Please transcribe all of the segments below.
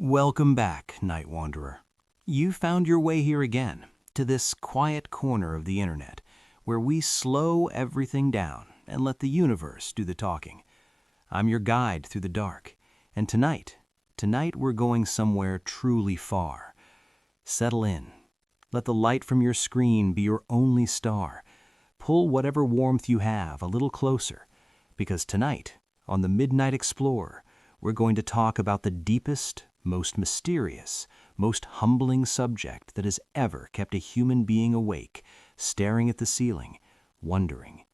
Welcome back, Night Wanderer. You found your way here again, to this quiet corner of the internet, where we slow everything down and let the universe do the talking. I'm your guide through the dark, and tonight we're going somewhere truly far. Settle in. Let the light from your screen be your only star. Pull whatever warmth you have a little closer, because tonight, on the Midnight Explorer, we're going to talk about the deepest, most mysterious, most humbling subject that has ever kept a human being awake, staring at the ceiling, wondering.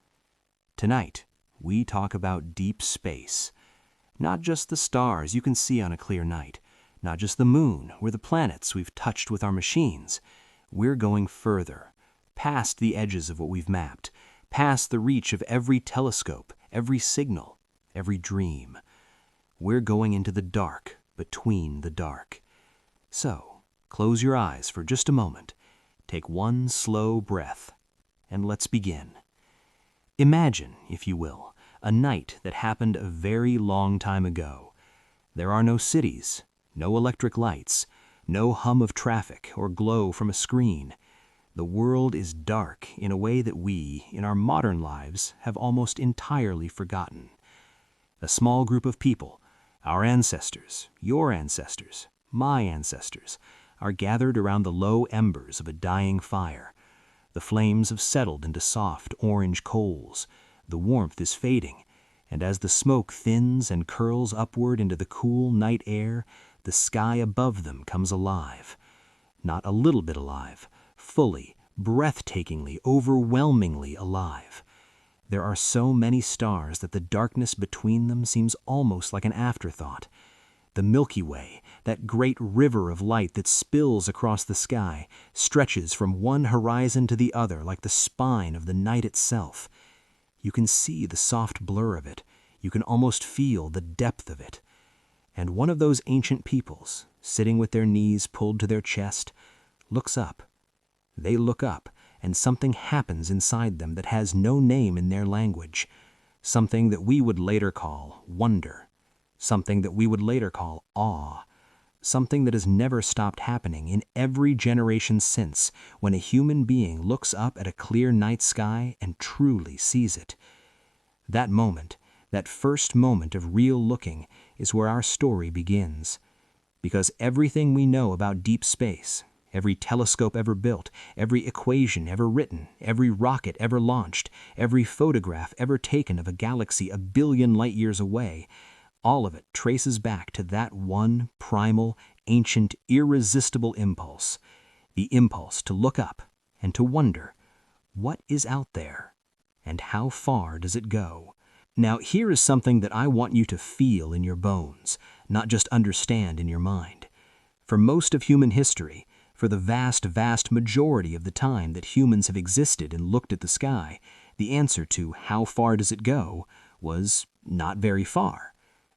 Tonight, we talk about deep space. Not just the stars you can see on a clear night, not just the moon or the planets we've touched with our machines. We're going further, past the edges of what we've mapped, past the reach of every telescope, every signal, every dream. We're going into the dark, between the dark. So, close your eyes for just a moment, take one slow breath, and let's begin. Imagine, if you will, a night that happened a very long time ago. There are no cities, no electric lights, no hum of traffic or glow from a screen. The world is dark in a way that we, in our modern lives, have almost entirely forgotten. A small group of people, our ancestors, your ancestors, my ancestors, are gathered around the low embers of a dying fire. The flames have settled into soft orange coals. The warmth is fading, and as the smoke thins and curls upward into the cool night air, the sky above them comes alive. Not a little bit alive, fully, breathtakingly, overwhelmingly alive. There are so many stars that the darkness between them seems almost like an afterthought. The Milky Way, that great river of light that spills across the sky, stretches from one horizon to the other like the spine of the night itself. You can see the soft blur of it. You can almost feel the depth of it. And one of those ancient peoples, sitting with their knees pulled to their chest, looks up. They look up, and something happens inside them that has no name in their language. Something that we would later call wonder. Something that we would later call awe. Something that has never stopped happening in every generation since, when a human being looks up at a clear night sky and truly sees it. That moment, that first moment of real looking, is where our story begins. Because everything we know about deep space, every telescope ever built, every equation ever written, every rocket ever launched, every photograph ever taken of a galaxy a billion light years away, all of it traces back to that one primal, ancient, irresistible impulse. The impulse to look up and to wonder, what is out there? And how far does it go? Now, here is something that I want you to feel in your bones, not just understand in your mind. For most of human history, for the vast, vast majority of the time that humans have existed and looked at the sky, the answer to how far does it go was not very far.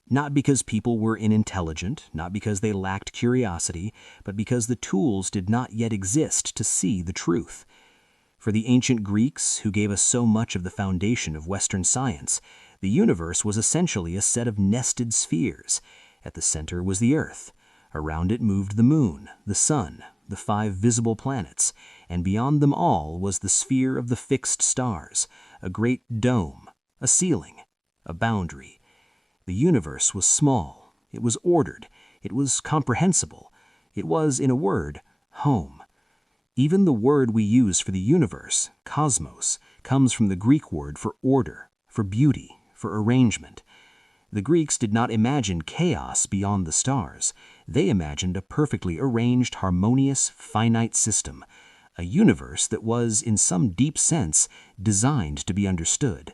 Not because people were unintelligent, not because they lacked curiosity, but because the tools did not yet exist to see the truth. For the ancient Greeks, who gave us so much of the foundation of Western science, the universe was essentially a set of nested spheres. At the center was the Earth. Around it moved the moon, the sun, the 5 visible planets, and beyond them all was the sphere of the fixed stars, a great dome, a ceiling, a boundary. The universe was small, it was ordered, it was comprehensible, it was, in a word, home. Even the word we use for the universe, cosmos, comes from the Greek word for order, for beauty, for arrangement. The Greeks did not imagine chaos beyond the stars. They imagined a perfectly arranged, harmonious, finite system, a universe that was, in some deep sense, designed to be understood.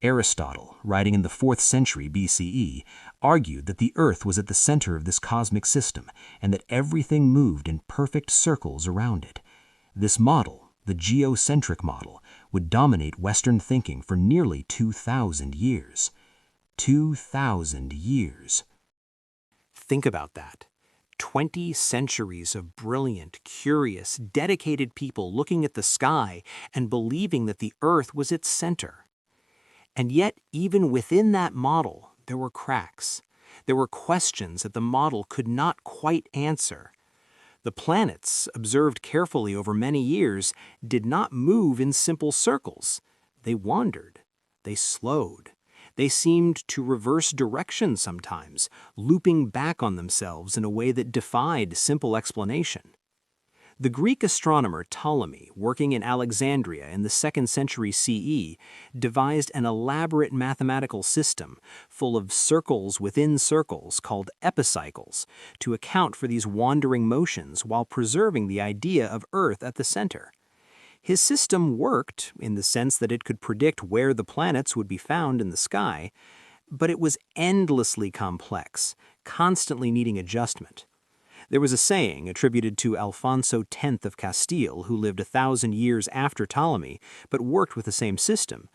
Aristotle, writing in the 4th century BCE, argued that the Earth was at the center of this cosmic system and that everything moved in perfect circles around it. This model, the geocentric model, would dominate Western thinking for nearly 2,000 years. 2,000 years. Think about that. 20 centuries of brilliant, curious, dedicated people looking at the sky and believing that the Earth was its center. And yet, even within that model, there were cracks. There were questions that the model could not quite answer. The planets, observed carefully over many years, did not move in simple circles. They wandered. They slowed. They seemed to reverse direction sometimes, looping back on themselves in a way that defied simple explanation. The Greek astronomer Ptolemy, working in Alexandria in the 2nd century CE, devised an elaborate mathematical system full of circles within circles called epicycles to account for these wandering motions while preserving the idea of Earth at the center. His system worked in the sense that it could predict where the planets would be found in the sky, but it was endlessly complex, constantly needing adjustment. There was a saying attributed to Alfonso X of Castile, who lived 1,000 years after Ptolemy, but worked with the same system.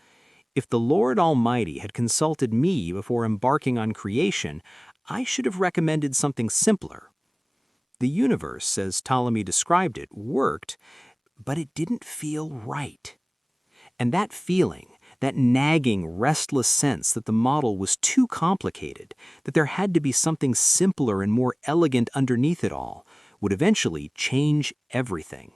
If the Lord Almighty had consulted me before embarking on creation, I should have recommended something simpler. The universe, as Ptolemy described it, worked, but it didn't feel right. And that feeling, that nagging, restless sense that the model was too complicated, that there had to be something simpler and more elegant underneath it all, would eventually change everything.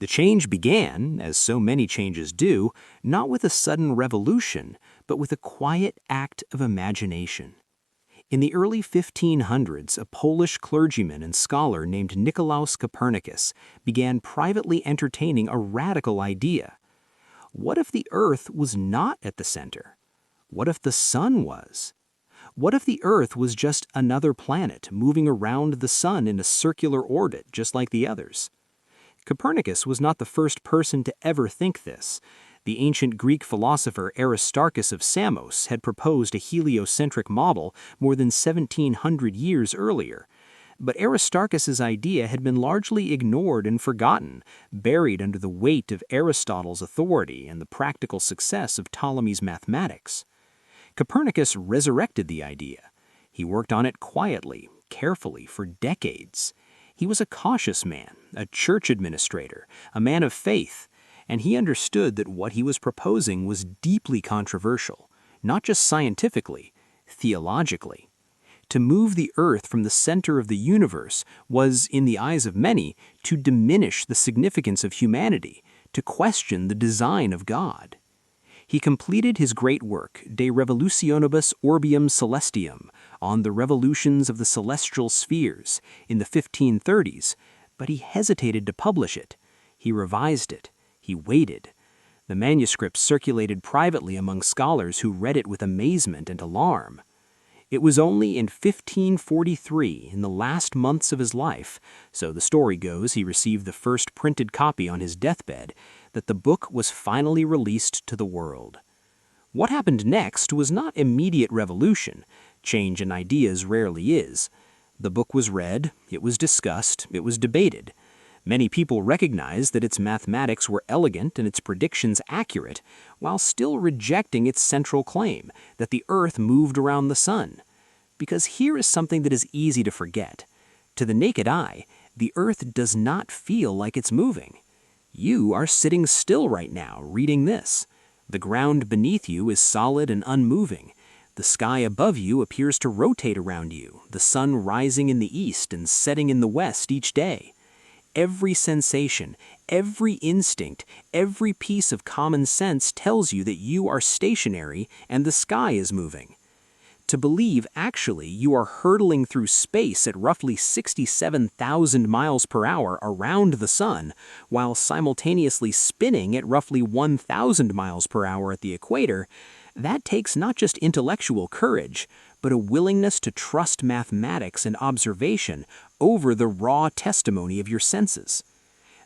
The change began, as so many changes do, not with a sudden revolution, but with a quiet act of imagination. In the early 1500s, a Polish clergyman and scholar named Nicolaus Copernicus began privately entertaining a radical idea. What if the Earth was not at the center? What if the Sun was? What if the Earth was just another planet moving around the Sun in a circular orbit just like the others? Copernicus was not the first person to ever think this. The ancient Greek philosopher Aristarchus of Samos had proposed a heliocentric model more than 1,700 years earlier. But Aristarchus's idea had been largely ignored and forgotten, buried under the weight of Aristotle's authority and the practical success of Ptolemy's mathematics. Copernicus resurrected the idea. He worked on it quietly, carefully, for decades. He was a cautious man, a church administrator, a man of faith, and he understood that what he was proposing was deeply controversial, not just scientifically, theologically. To move the Earth from the center of the universe was, in the eyes of many, to diminish the significance of humanity, to question the design of God. He completed his great work, De Revolutionibus Orbium Celestium, on the revolutions of the celestial spheres, in the 1530s, but he hesitated to publish it. He revised it. He waited. The manuscript circulated privately among scholars who read it with amazement and alarm. It was only in 1543, in the last months of his life, so the story goes he received the first printed copy on his deathbed, that the book was finally released to the world. What happened next was not immediate revolution. Change in ideas rarely is. The book was read, it was discussed, it was debated. Many people recognized that its mathematics were elegant and its predictions accurate, while still rejecting its central claim that the Earth moved around the Sun. Because here is something that is easy to forget. To the naked eye, the Earth does not feel like it's moving. You are sitting still right now, reading this. The ground beneath you is solid and unmoving. The sky above you appears to rotate around you, the sun rising in the east and setting in the west each day. Every sensation, every instinct, every piece of common sense tells you that you are stationary and the sky is moving. To believe, actually, you are hurtling through space at roughly 67,000 miles per hour around the sun, while simultaneously spinning at roughly 1,000 miles per hour at the equator, that takes not just intellectual courage, but a willingness to trust mathematics and observation over the raw testimony of your senses.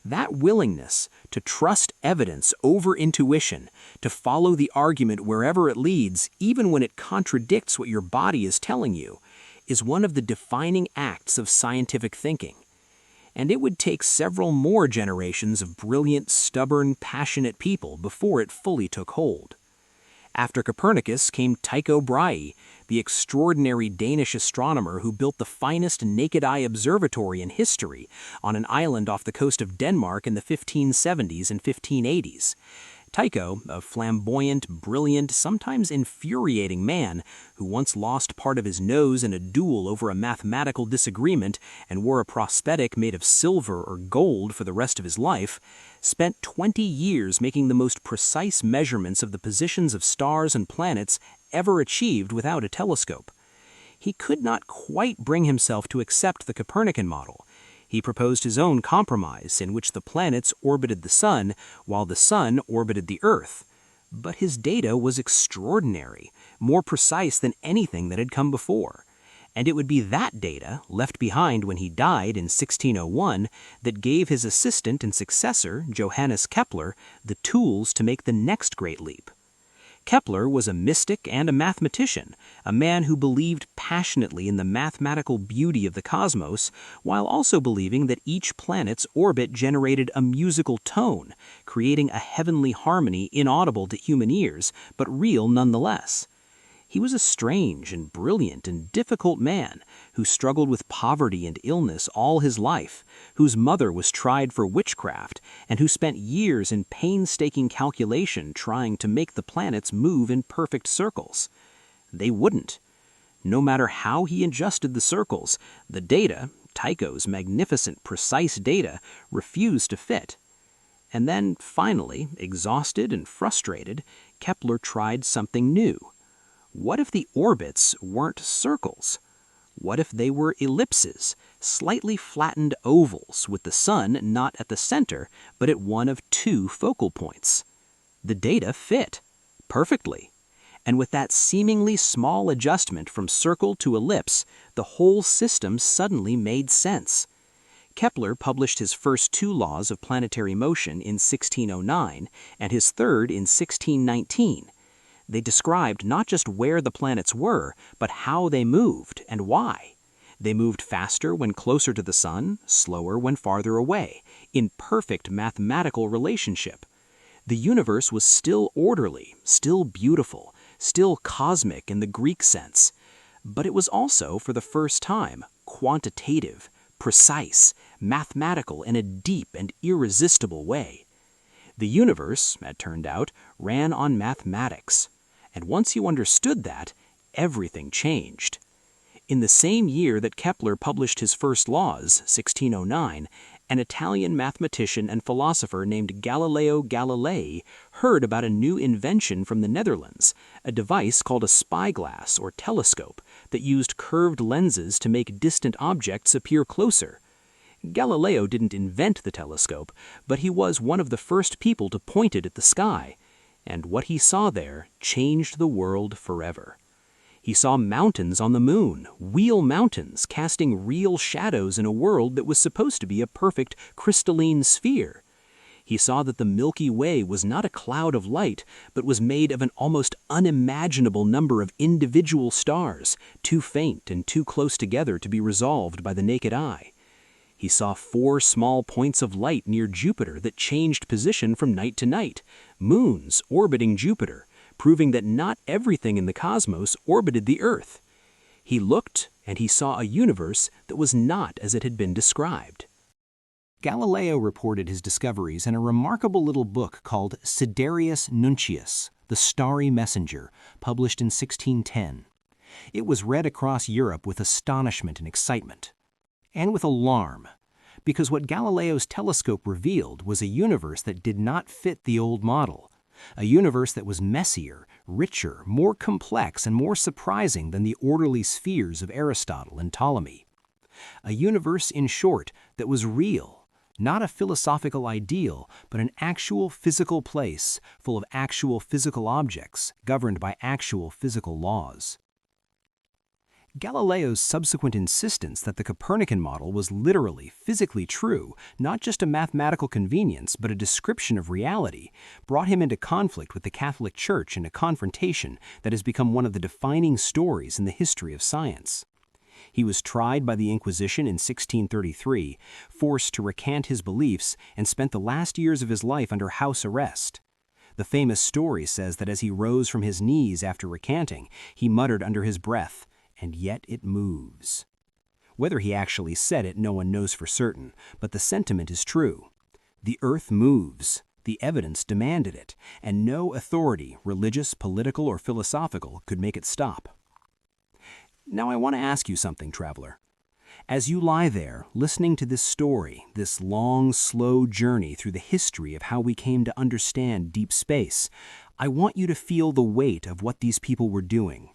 That willingness to trust evidence over intuition, to follow the argument wherever it leads, even when it contradicts what your body is telling you, is one of the defining acts of scientific thinking. And it would take several more generations of brilliant, stubborn, passionate people before it fully took hold. After Copernicus came Tycho Brahe, the extraordinary Danish astronomer who built the finest naked-eye observatory in history on an island off the coast of Denmark in the 1570s and 1580s. Tycho, a flamboyant, brilliant, sometimes infuriating man who once lost part of his nose in a duel over a mathematical disagreement and wore a prosthetic made of silver or gold for the rest of his life, spent 20 years making the most precise measurements of the positions of stars and planets ever achieved without a telescope. He could not quite bring himself to accept the Copernican model. He proposed his own compromise in which the planets orbited the Sun while the Sun orbited the Earth. But his data was extraordinary, more precise than anything that had come before. And it would be that data, left behind when he died in 1601, that gave his assistant and successor, Johannes Kepler, the tools to make the next great leap. Kepler was a mystic and a mathematician, a man who believed passionately in the mathematical beauty of the cosmos, while also believing that each planet's orbit generated a musical tone, creating a heavenly harmony inaudible to human ears, but real nonetheless. He was a strange and brilliant and difficult man who struggled with poverty and illness all his life, whose mother was tried for witchcraft, and who spent years in painstaking calculation trying to make the planets move in perfect circles. They wouldn't. No matter how he adjusted the circles, the data, Tycho's magnificent, precise data, refused to fit. And then, finally, exhausted and frustrated, Kepler tried something new. What if the orbits weren't circles? What if they were ellipses, slightly flattened ovals with the Sun not at the center, but at one of two focal points? The data fit perfectly. And with that seemingly small adjustment from circle to ellipse, the whole system suddenly made sense. Kepler published his first two laws of planetary motion in 1609 and his third in 1619. They described not just where the planets were, but how they moved and why. They moved faster when closer to the Sun, slower when farther away, in perfect mathematical relationship. The universe was still orderly, still beautiful, still cosmic in the Greek sense. But it was also, for the first time, quantitative, precise, mathematical in a deep and irresistible way. The universe, it turned out, ran on mathematics. And once you understood that, everything changed. In the same year that Kepler published his first laws, 1609, an Italian mathematician and philosopher named Galileo Galilei heard about a new invention from the Netherlands, a device called a spyglass or telescope that used curved lenses to make distant objects appear closer. Galileo didn't invent the telescope, but he was one of the first people to point it at the sky. And what he saw there changed the world forever. He saw mountains on the moon, real mountains casting real shadows in a world that was supposed to be a perfect crystalline sphere. He saw that the Milky Way was not a cloud of light, but was made of an almost unimaginable number of individual stars, too faint and too close together to be resolved by the naked eye. He saw 4 small points of light near Jupiter that changed position from night to night, moons orbiting Jupiter, proving that not everything in the cosmos orbited the Earth. He looked and he saw a universe that was not as it had been described. Galileo reported his discoveries in a remarkable little book called Sidereus Nuncius, The Starry Messenger, published in 1610. It was read across Europe with astonishment and excitement. And with alarm, because what Galileo's telescope revealed was a universe that did not fit the old model, a universe that was messier, richer, more complex, and more surprising than the orderly spheres of Aristotle and Ptolemy. A universe, in short, that was real, not a philosophical ideal, but an actual physical place full of actual physical objects governed by actual physical laws. Galileo's subsequent insistence that the Copernican model was literally, physically true, not just a mathematical convenience but a description of reality, brought him into conflict with the Catholic Church in a confrontation that has become one of the defining stories in the history of science. He was tried by the Inquisition in 1633, forced to recant his beliefs, and spent the last years of his life under house arrest. The famous story says that as he rose from his knees after recanting, he muttered under his breath, "And yet it moves." Whether he actually said it, no one knows for certain, but the sentiment is true. The Earth moves. The evidence demanded it, and no authority, religious, political, or philosophical, could make it stop. Now I want to ask you something, traveler. As you lie there, listening to this story, this long, slow journey through the history of how we came to understand deep space, I want you to feel the weight of what these people were doing.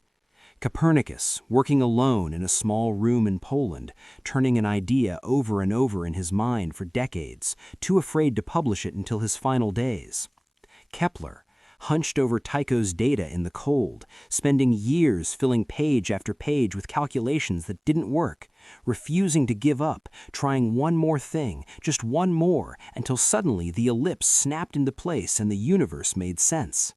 Copernicus, working alone in a small room in Poland, turning an idea over and over in his mind for decades, too afraid to publish it until his final days. Kepler, hunched over Tycho's data in the cold, spending years filling page after page with calculations that didn't work, refusing to give up, trying one more thing, just one more, until suddenly the ellipse snapped into place and the universe made sense.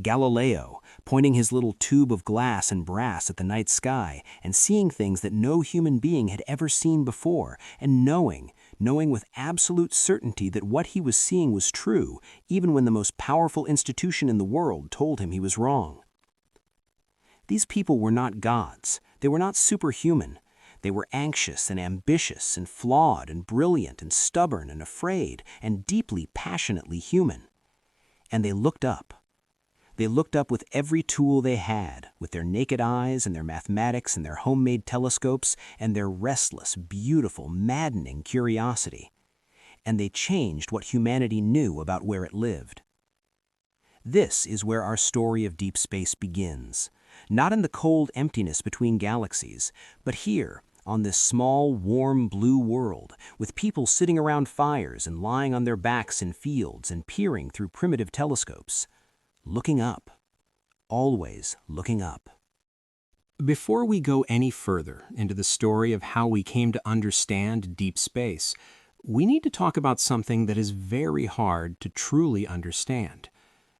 Galileo, pointing his little tube of glass and brass at the night sky and seeing things that no human being had ever seen before, and knowing with absolute certainty that what he was seeing was true, even when the most powerful institution in the world told him he was wrong. These people were not gods. They were not superhuman. They were anxious and ambitious and flawed and brilliant and stubborn and afraid and deeply, passionately human. And they looked up. They looked up with every tool they had, with their naked eyes and their mathematics and their homemade telescopes and their restless, beautiful, maddening curiosity. And they changed what humanity knew about where it lived. This is where our story of deep space begins. Not in the cold emptiness between galaxies, but here, on this small, warm, blue world, with people sitting around fires and lying on their backs in fields and peering through primitive telescopes. Looking up. Always looking up. Before we go any further into the story of how we came to understand deep space, we need to talk about something that is very hard to truly understand.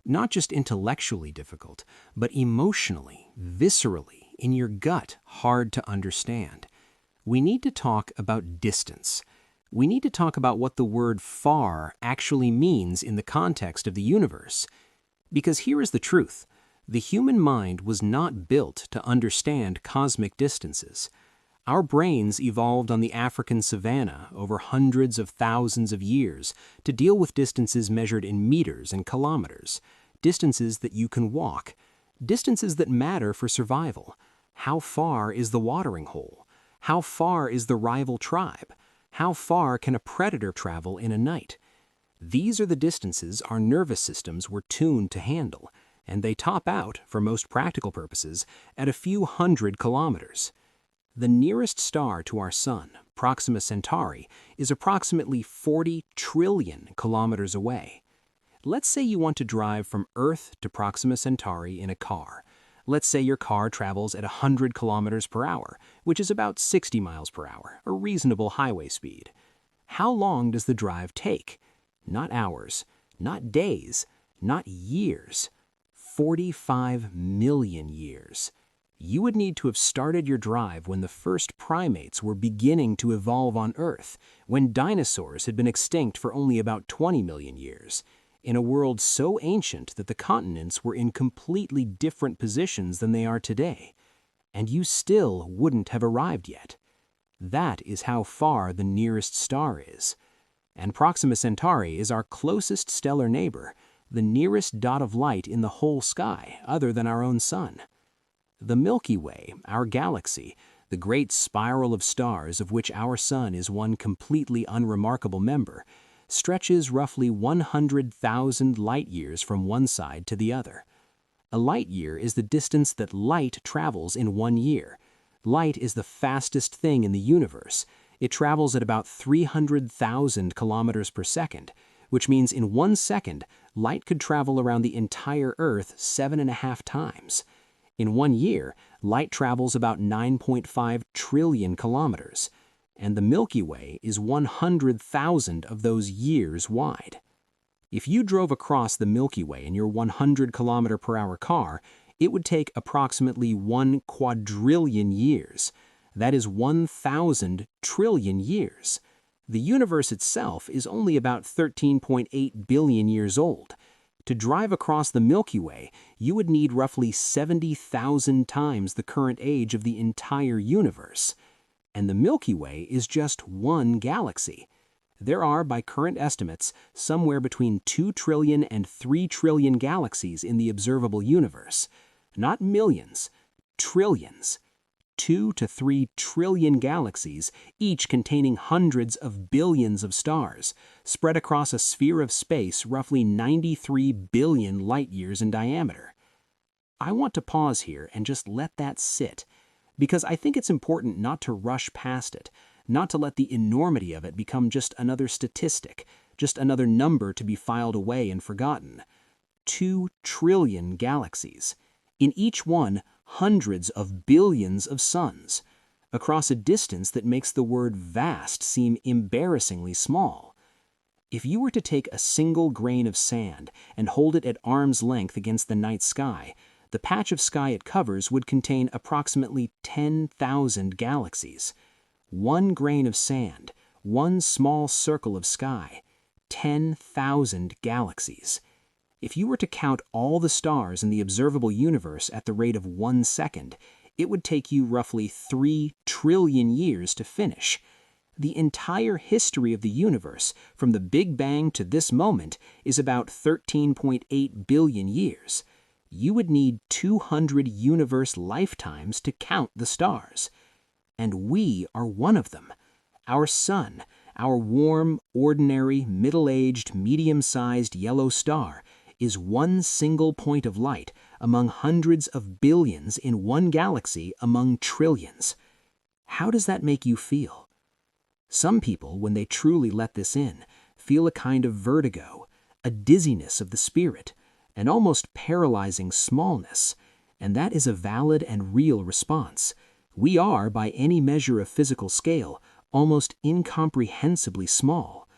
Not just intellectually difficult, but emotionally, viscerally, in your gut, hard to understand. We need to talk about distance. We need to talk about what the word far actually means in the context of the universe. Because here is the truth. The human mind was not built to understand cosmic distances. Our brains evolved on the African savanna over hundreds of thousands of years to deal with distances measured in meters and kilometers, distances that you can walk, distances that matter for survival. How far is the watering hole? How far is the rival tribe? How far can a predator travel in a night? These are the distances our nervous systems were tuned to handle, and they top out, for most practical purposes, at a few hundred kilometers. The nearest star to our sun, Proxima Centauri, is approximately 40 trillion kilometers away. Let's say you want to drive from Earth to Proxima Centauri in a car. Let's say your car travels at 100 kilometers per hour, which is about 60 miles per hour, a reasonable highway speed. How long does the drive take? Not hours, not days, not years. 45 million years. You would need to have started your drive when the first primates were beginning to evolve on Earth, when dinosaurs had been extinct for only about 20 million years, in a world so ancient that the continents were in completely different positions than they are today. And you still wouldn't have arrived yet. That is how far the nearest star is. And Proxima Centauri is our closest stellar neighbor, the nearest dot of light in the whole sky, other than our own sun. The Milky Way, our galaxy, the great spiral of stars of which our sun is one completely unremarkable member, stretches roughly 100,000 light-years from one side to the other. A light-year is the distance that light travels in 1 year. Light is the fastest thing in the universe. It travels at about 300,000 kilometers per second, which means in 1 second, light could travel around the entire Earth 7.5 times. In 1 year, light travels about 9.5 trillion kilometers, and the Milky Way is 100,000 of those years wide. If you drove across the Milky Way in your 100 kilometer per hour car, it would take approximately 1 quadrillion years. That is 1,000 trillion years. The universe itself is only about 13.8 billion years old. To drive across the Milky Way, you would need roughly 70,000 times the current age of the entire universe. And the Milky Way is just one galaxy. There are, by current estimates, somewhere between 2 trillion and 3 trillion galaxies in the observable universe. Not millions, trillions. 2 to 3 trillion galaxies, each containing hundreds of billions of stars, spread across a sphere of space roughly 93 billion light-years in diameter. I want to pause here and just let that sit, because I think it's important not to rush past it, not to let the enormity of it become just another statistic, just another number to be filed away and forgotten. 2 trillion galaxies. In each one, hundreds of billions of suns, across a distance that makes the word vast seem embarrassingly small. If you were to take a single grain of sand and hold it at arm's length against the night sky, the patch of sky it covers would contain approximately 10,000 galaxies. One grain of sand, one small circle of sky, 10,000 galaxies. If you were to count all the stars in the observable universe at the rate of 1 second, it would take you roughly 3 trillion years to finish. The entire history of the universe, from the Big Bang to this moment, is about 13.8 billion years. You would need 200 universe lifetimes to count the stars. And we are one of them. Our sun, our warm, ordinary, middle-aged, medium-sized yellow star, is one single point of light among hundreds of billions in one galaxy among trillions. How does that make you feel? Some people, when they truly let this in, feel a kind of vertigo, a dizziness of the spirit, an almost paralyzing smallness, and that is a valid and real response. We are, by any measure of physical scale, almost incomprehensibly small.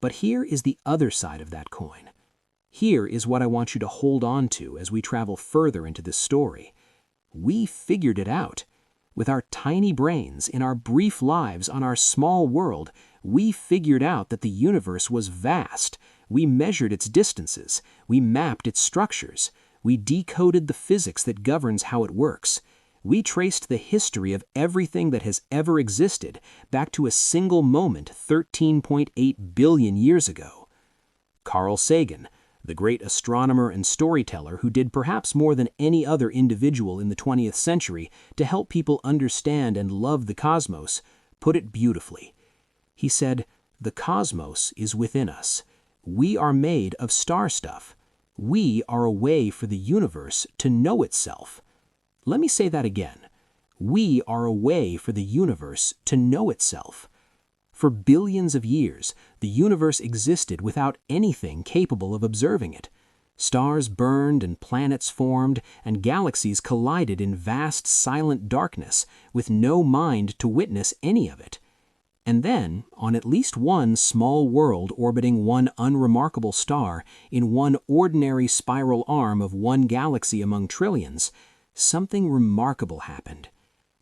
But here is the other side of that coin. Here is what I want you to hold on to as we travel further into this story. We figured it out. With our tiny brains, in our brief lives on our small world, we figured out that the universe was vast. We measured its distances. We mapped its structures. We decoded the physics that governs how it works. We traced the history of everything that has ever existed back to a single moment 13.8 billion years ago. Carl Sagan, the great astronomer and storyteller who did perhaps more than any other individual in the 20th century to help people understand and love the cosmos, put it beautifully. He said, "The cosmos is within us. We are made of star stuff. We are a way for the universe to know itself." Let me say that again. We are a way for the universe to know itself. For billions of years, the universe existed without anything capable of observing it. Stars burned and planets formed, and galaxies collided in vast, silent darkness, with no mind to witness any of it. And then, on at least one small world orbiting one unremarkable star in one ordinary spiral arm of one galaxy among trillions, something remarkable happened.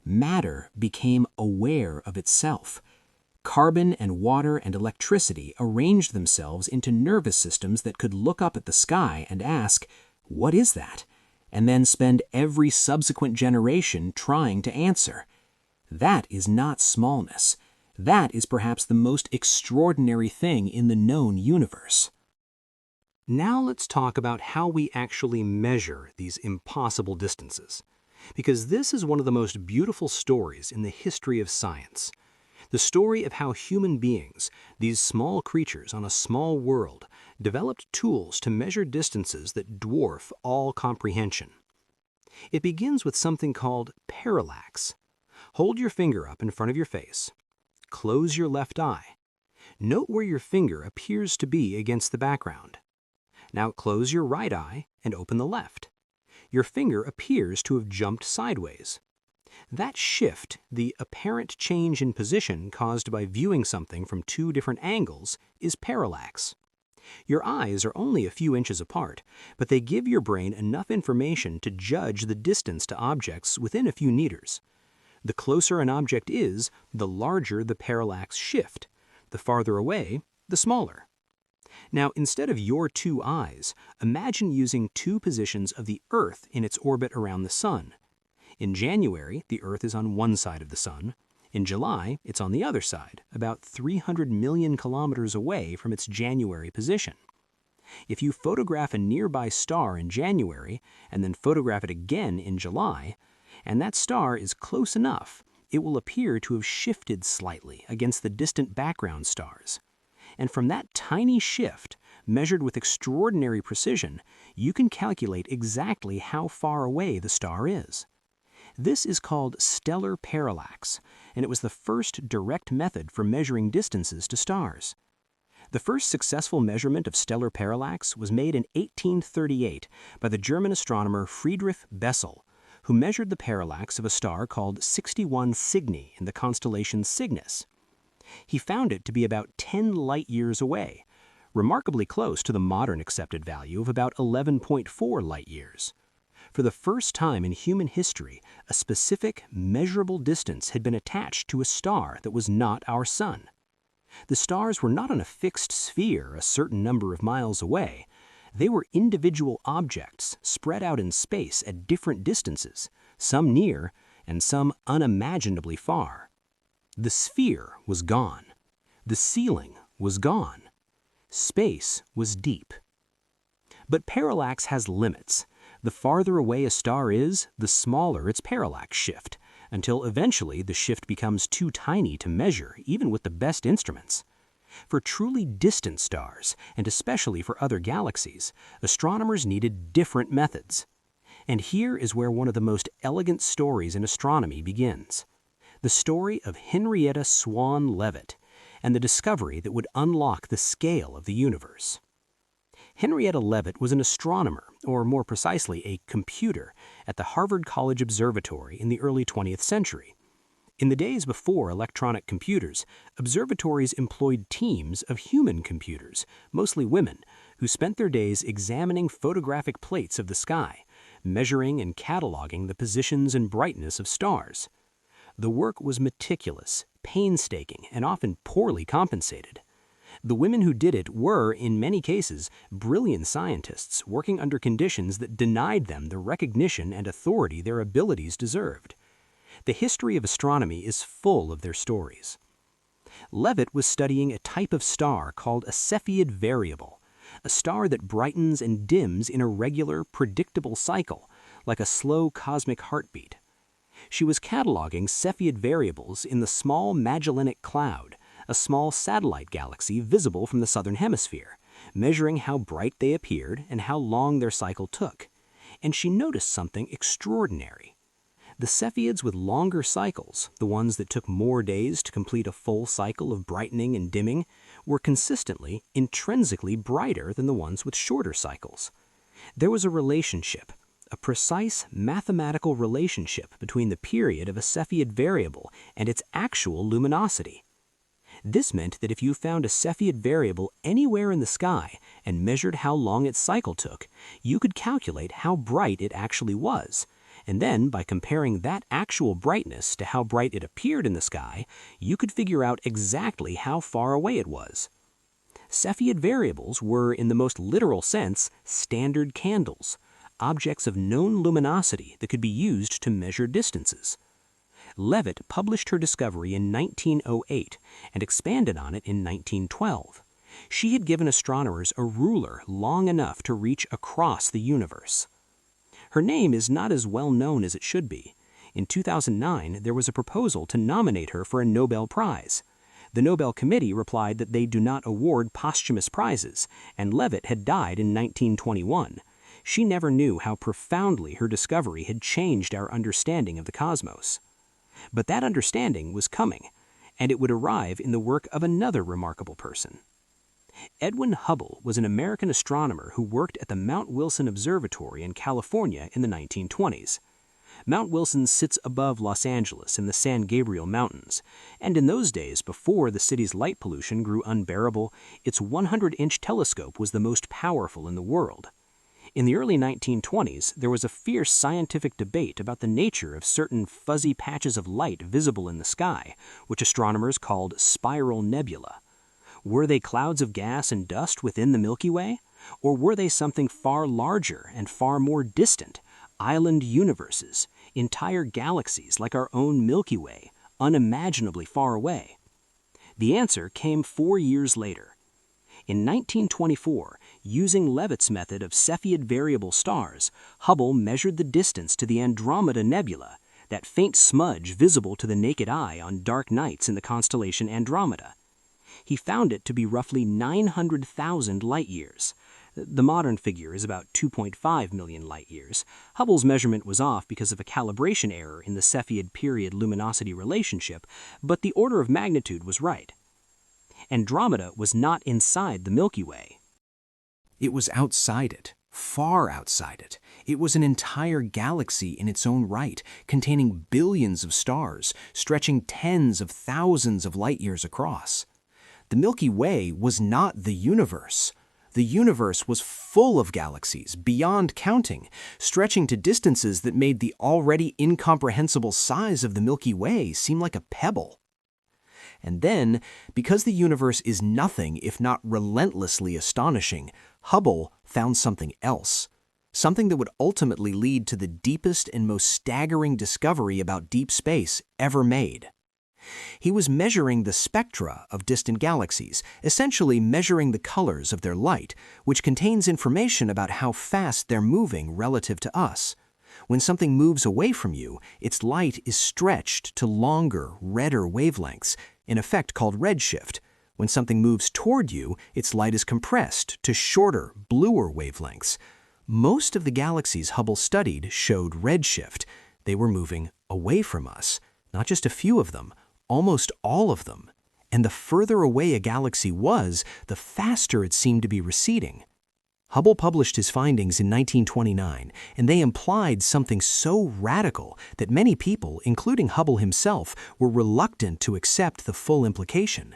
Matter became aware of itself. Carbon and water and electricity arranged themselves into nervous systems that could look up at the sky and ask, "What is that?" and then spend every subsequent generation trying to answer. That is not smallness. That is perhaps the most extraordinary thing in the known universe. Now let's talk about how we actually measure these impossible distances, because this is one of the most beautiful stories in the history of science. The story of how human beings, these small creatures on a small world, developed tools to measure distances that dwarf all comprehension. It begins with something called parallax. Hold your finger up in front of your face. Close your left eye. Note where your finger appears to be against the background. Now close your right eye and open the left. Your finger appears to have jumped sideways. That shift, the apparent change in position caused by viewing something from two different angles, is parallax. Your eyes are only a few inches apart, but they give your brain enough information to judge the distance to objects within a few meters. The closer an object is, the larger the parallax shift. The farther away, the smaller. Now, instead of your two eyes, imagine using two positions of the Earth in its orbit around the Sun. In January, the Earth is on one side of the Sun. In July, it's on the other side, about 300 million kilometers away from its January position. If you photograph a nearby star in January and then photograph it again in July, and that star is close enough, it will appear to have shifted slightly against the distant background stars. And from that tiny shift, measured with extraordinary precision, you can calculate exactly how far away the star is. This is called stellar parallax, and it was the first direct method for measuring distances to stars. The first successful measurement of stellar parallax was made in 1838 by the German astronomer Friedrich Bessel, who measured the parallax of a star called 61 Cygni in the constellation Cygnus. He found it to be about 10 light-years away, remarkably close to the modern accepted value of about 11.4 light-years. For the first time in human history, a specific, measurable distance had been attached to a star that was not our Sun. The stars were not on a fixed sphere a certain number of miles away. They were individual objects spread out in space at different distances, some near and some unimaginably far. The sphere was gone. The ceiling was gone. Space was deep. But parallax has limits. The farther away a star is, the smaller its parallax shift, until eventually the shift becomes too tiny to measure, even with the best instruments. For truly distant stars, and especially for other galaxies, astronomers needed different methods. And here is where one of the most elegant stories in astronomy begins. The story of Henrietta Swan Leavitt, and the discovery that would unlock the scale of the universe. Henrietta Leavitt was an astronomer, or more precisely a computer, at the Harvard College Observatory in the early 20th century. In the days before electronic computers, observatories employed teams of human computers, mostly women, who spent their days examining photographic plates of the sky, measuring and cataloging the positions and brightness of stars. The work was meticulous, painstaking, and often poorly compensated. The women who did it were, in many cases, brilliant scientists working under conditions that denied them the recognition and authority their abilities deserved. The history of astronomy is full of their stories. Leavitt was studying a type of star called a Cepheid variable, a star that brightens and dims in a regular, predictable cycle, like a slow cosmic heartbeat. She was cataloging Cepheid variables in the small Magellanic Cloud, a small satellite galaxy visible from the southern hemisphere, measuring how bright they appeared and how long their cycle took. And she noticed something extraordinary. The Cepheids with longer cycles, the ones that took more days to complete a full cycle of brightening and dimming, were consistently, intrinsically brighter than the ones with shorter cycles. There was a relationship, a precise mathematical relationship between the period of a Cepheid variable and its actual luminosity. This meant that if you found a Cepheid variable anywhere in the sky and measured how long its cycle took, you could calculate how bright it actually was. And then, by comparing that actual brightness to how bright it appeared in the sky, you could figure out exactly how far away it was. Cepheid variables were, in the most literal sense, standard candles, objects of known luminosity that could be used to measure distances. Leavitt published her discovery in 1908 and expanded on it in 1912. She had given astronomers a ruler long enough to reach across the universe. Her name is not as well known as it should be. In 2009, there was a proposal to nominate her for a Nobel Prize. The Nobel Committee replied that they do not award posthumous prizes, and Leavitt had died in 1921. She never knew how profoundly her discovery had changed our understanding of the cosmos. But that understanding was coming, and it would arrive in the work of another remarkable person. Edwin Hubble was an American astronomer who worked at the Mount Wilson Observatory in California in the 1920s. Mount Wilson sits above Los Angeles in the San Gabriel Mountains, and in those days, before the city's light pollution grew unbearable, its 100-inch telescope was the most powerful in the world. In the early 1920s, there was a fierce scientific debate about the nature of certain fuzzy patches of light visible in the sky, which astronomers called spiral nebula. Were they clouds of gas and dust within the Milky Way? Or were they something far larger and far more distant, island universes, entire galaxies like our own Milky Way, unimaginably far away? The answer came 4 years later. In 1924, using Leavitt's method of Cepheid variable stars, Hubble measured the distance to the Andromeda Nebula, that faint smudge visible to the naked eye on dark nights in the constellation Andromeda. He found it to be roughly 900,000 light-years. The modern figure is about 2.5 million light-years. Hubble's measurement was off because of a calibration error in the Cepheid period luminosity relationship, but the order of magnitude was right. Andromeda was not inside the Milky Way. It was outside it, far outside it. It was an entire galaxy in its own right, containing billions of stars, stretching tens of thousands of light-years across. The Milky Way was not the universe. The universe was full of galaxies, beyond counting, stretching to distances that made the already incomprehensible size of the Milky Way seem like a pebble. And then, because the universe is nothing if not relentlessly astonishing, Hubble found something else. Something that would ultimately lead to the deepest and most staggering discovery about deep space ever made. He was measuring the spectra of distant galaxies, essentially measuring the colors of their light, which contains information about how fast they're moving relative to us. When something moves away from you, its light is stretched to longer, redder wavelengths, in effect called redshift. When something moves toward you, its light is compressed to shorter, bluer wavelengths. Most of the galaxies Hubble studied showed redshift. They were moving away from us. Not just a few of them, almost all of them. And the further away a galaxy was, the faster it seemed to be receding. Hubble published his findings in 1929, and they implied something so radical that many people, including Hubble himself, were reluctant to accept the full implication.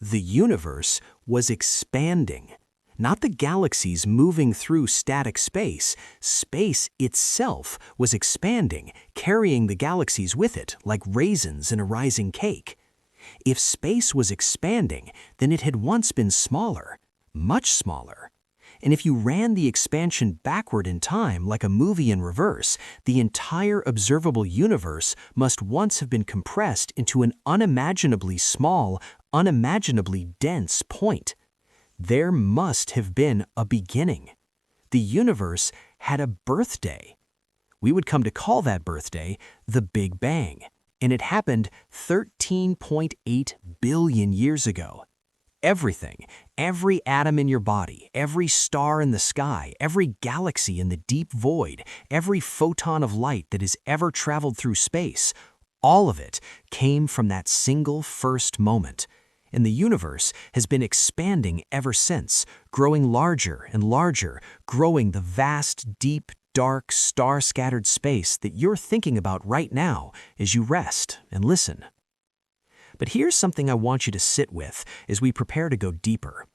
The universe was expanding. Not the galaxies moving through static space. Space itself was expanding, carrying the galaxies with it like raisins in a rising cake. If space was expanding, then it had once been smaller, much smaller. And if you ran the expansion backward in time like a movie in reverse, the entire observable universe must once have been compressed into an unimaginably small, unimaginably dense point. There must have been a beginning. The universe had a birthday. We would come to call that birthday the Big Bang, and it happened 13.8 billion years ago. Everything, every atom in your body, every star in the sky, every galaxy in the deep void, every photon of light that has ever traveled through space, all of it came from that single first moment. And the universe has been expanding ever since, growing larger and larger, growing the vast, deep, dark, star-scattered space that you're thinking about right now as you rest and listen. But here's something I want you to sit with as we prepare to go deeper.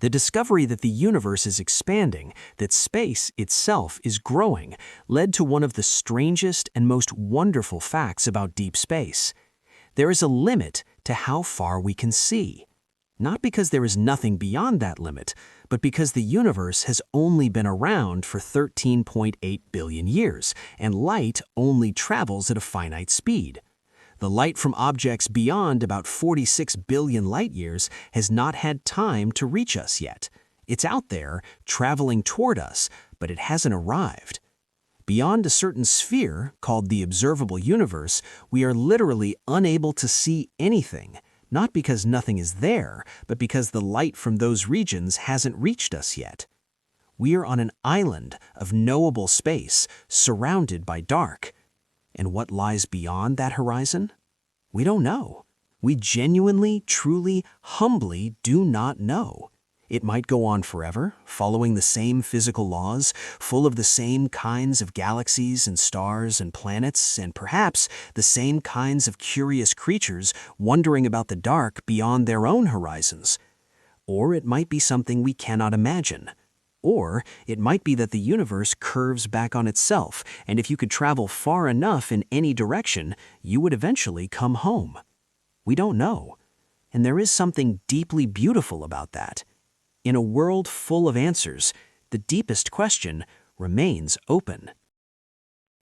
The discovery that the universe is expanding, that space itself is growing, led to one of the strangest and most wonderful facts about deep space. There is a limit to how far we can see. Not because there is nothing beyond that limit, but because the universe has only been around for 13.8 billion years, and light only travels at a finite speed. The light from objects beyond about 46 billion light-years has not had time to reach us yet. It's out there, traveling toward us, but it hasn't arrived. Beyond a certain sphere, called the observable universe, we are literally unable to see anything, not because nothing is there, but because the light from those regions hasn't reached us yet. We are on an island of knowable space, surrounded by dark. And what lies beyond that horizon? We don't know. We genuinely, truly, humbly do not know. It might go on forever, following the same physical laws, full of the same kinds of galaxies and stars and planets, and perhaps the same kinds of curious creatures wondering about the dark beyond their own horizons. Or it might be something we cannot imagine. Or it might be that the universe curves back on itself, and if you could travel far enough in any direction, you would eventually come home. We don't know. And there is something deeply beautiful about that. In a world full of answers, the deepest question remains open.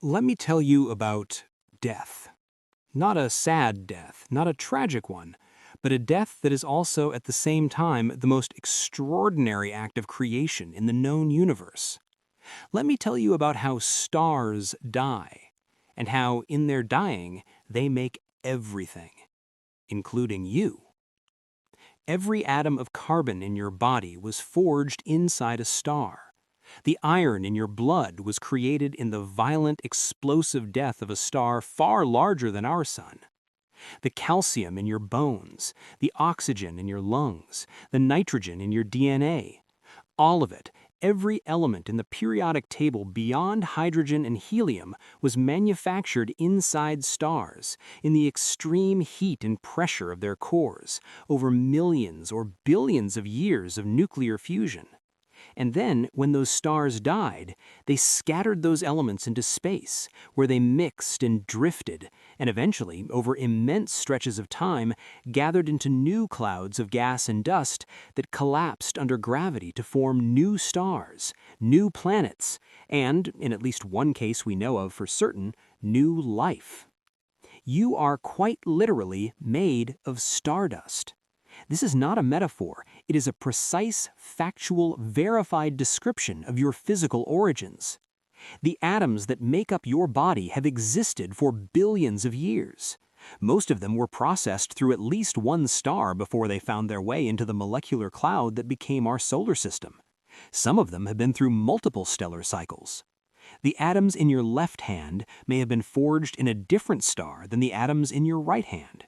Let me tell you about death. Not a sad death, not a tragic one, but a death that is also at the same time the most extraordinary act of creation in the known universe. Let me tell you about how stars die, and how, in their dying, they make everything, including you. Every atom of carbon in your body was forged inside a star. The iron in your blood was created in the violent, explosive death of a star far larger than our sun. The calcium in your bones, the oxygen in your lungs, the nitrogen in your DNA, all of it, every element in the periodic table beyond hydrogen and helium was manufactured inside stars, in the extreme heat and pressure of their cores, over millions or billions of years of nuclear fusion. And then, when those stars died, they scattered those elements into space, where they mixed and drifted, and eventually, over immense stretches of time, gathered into new clouds of gas and dust that collapsed under gravity to form new stars, new planets, and, in at least one case we know of for certain, new life. You are quite literally made of stardust. This is not a metaphor. It is a precise, factual, verified description of your physical origins. The atoms that make up your body have existed for billions of years. Most of them were processed through at least one star before they found their way into the molecular cloud that became our solar system. Some of them have been through multiple stellar cycles. The atoms in your left hand may have been forged in a different star than the atoms in your right hand.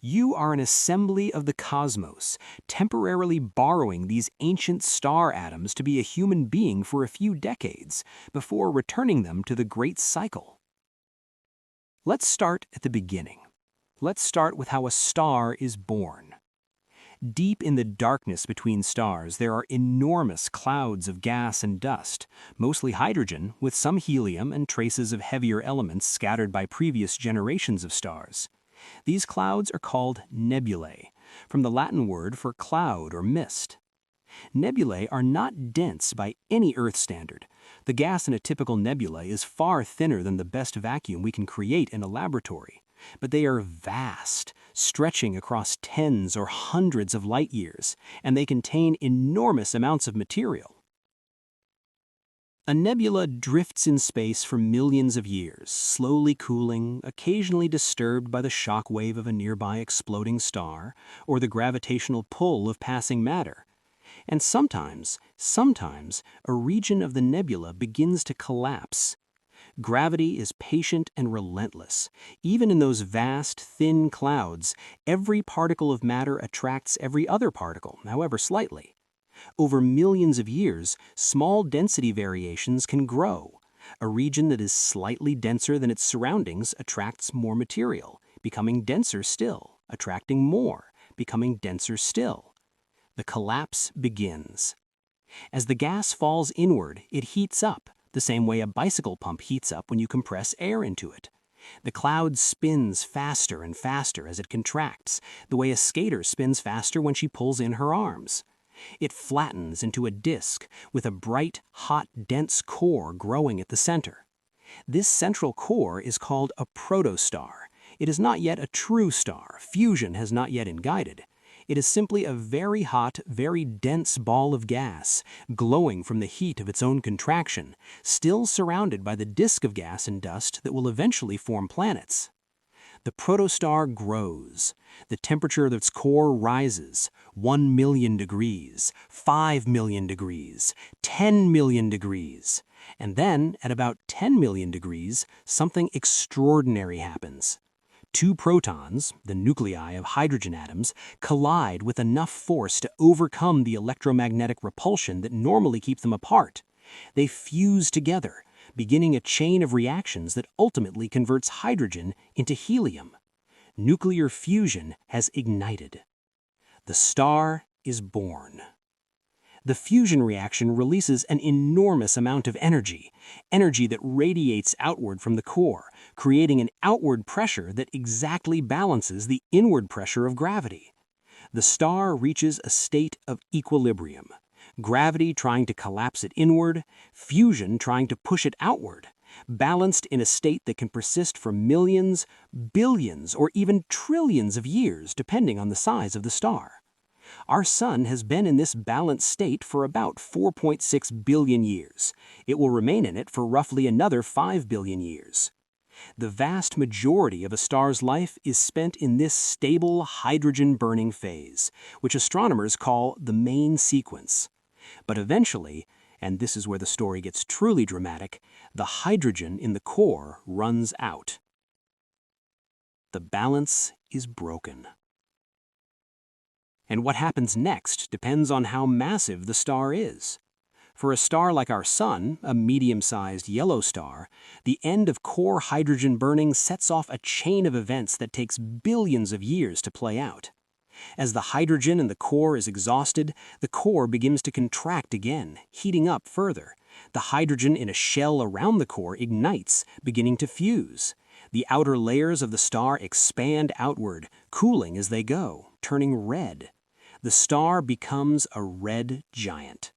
You are an assembly of the cosmos, temporarily borrowing these ancient star atoms to be a human being for a few decades, before returning them to the great cycle. Let's start at the beginning. Let's start with how a star is born. Deep in the darkness between stars, there are enormous clouds of gas and dust, mostly hydrogen, with some helium and traces of heavier elements scattered by previous generations of stars. These clouds are called nebulae, from the Latin word for cloud or mist. Nebulae are not dense by any Earth standard. The gas in a typical nebula is far thinner than the best vacuum we can create in a laboratory. But they are vast, stretching across tens or hundreds of light years, and they contain enormous amounts of material. A nebula drifts in space for millions of years, slowly cooling, occasionally disturbed by the shock wave of a nearby exploding star or the gravitational pull of passing matter. And sometimes, a region of the nebula begins to collapse. Gravity is patient and relentless. Even in those vast, thin clouds, every particle of matter attracts every other particle, however slightly. Over millions of years, small density variations can grow. A region that is slightly denser than its surroundings attracts more material, becoming denser still, attracting more, becoming denser still. The collapse begins. As the gas falls inward, it heats up, the same way a bicycle pump heats up when you compress air into it. The cloud spins faster and faster as it contracts, the way a skater spins faster when she pulls in her arms. It flattens into a disk with a bright, hot, dense core growing at the center. This central core is called a protostar. It is not yet a true star. Fusion has not yet ignited. It is simply a very hot, very dense ball of gas, glowing from the heat of its own contraction, still surrounded by the disk of gas and dust that will eventually form planets. The protostar grows. The temperature of its core rises, 1 million degrees, 5 million degrees, 10 million degrees. And then, at about 10 million degrees, something extraordinary happens. Two protons, the nuclei of hydrogen atoms, collide with enough force to overcome the electromagnetic repulsion that normally keeps them apart. They fuse together, beginning a chain of reactions that ultimately converts hydrogen into helium. Nuclear fusion has ignited. The star is born. The fusion reaction releases an enormous amount of energy that radiates outward from the core, creating an outward pressure that exactly balances the inward pressure of gravity. The star reaches a state of equilibrium. Gravity trying to collapse it inward, fusion trying to push it outward, balanced in a state that can persist for millions, billions, or even trillions of years depending on the size of the star. Our Sun has been in this balanced state for about 4.6 billion years. It will remain in it for roughly another 5 billion years. The vast majority of a star's life is spent in this stable hydrogen-burning phase, which astronomers call the main sequence. But eventually, and this is where the story gets truly dramatic, the hydrogen in the core runs out. The balance is broken. And what happens next depends on how massive the star is. For a star like our Sun, a medium-sized yellow star, the end of core hydrogen burning sets off a chain of events that takes billions of years to play out. As the hydrogen in the core is exhausted, the core begins to contract again, heating up further. The hydrogen in a shell around the core ignites, beginning to fuse. The outer layers of the star expand outward, cooling as they go, turning red. The star becomes a red giant.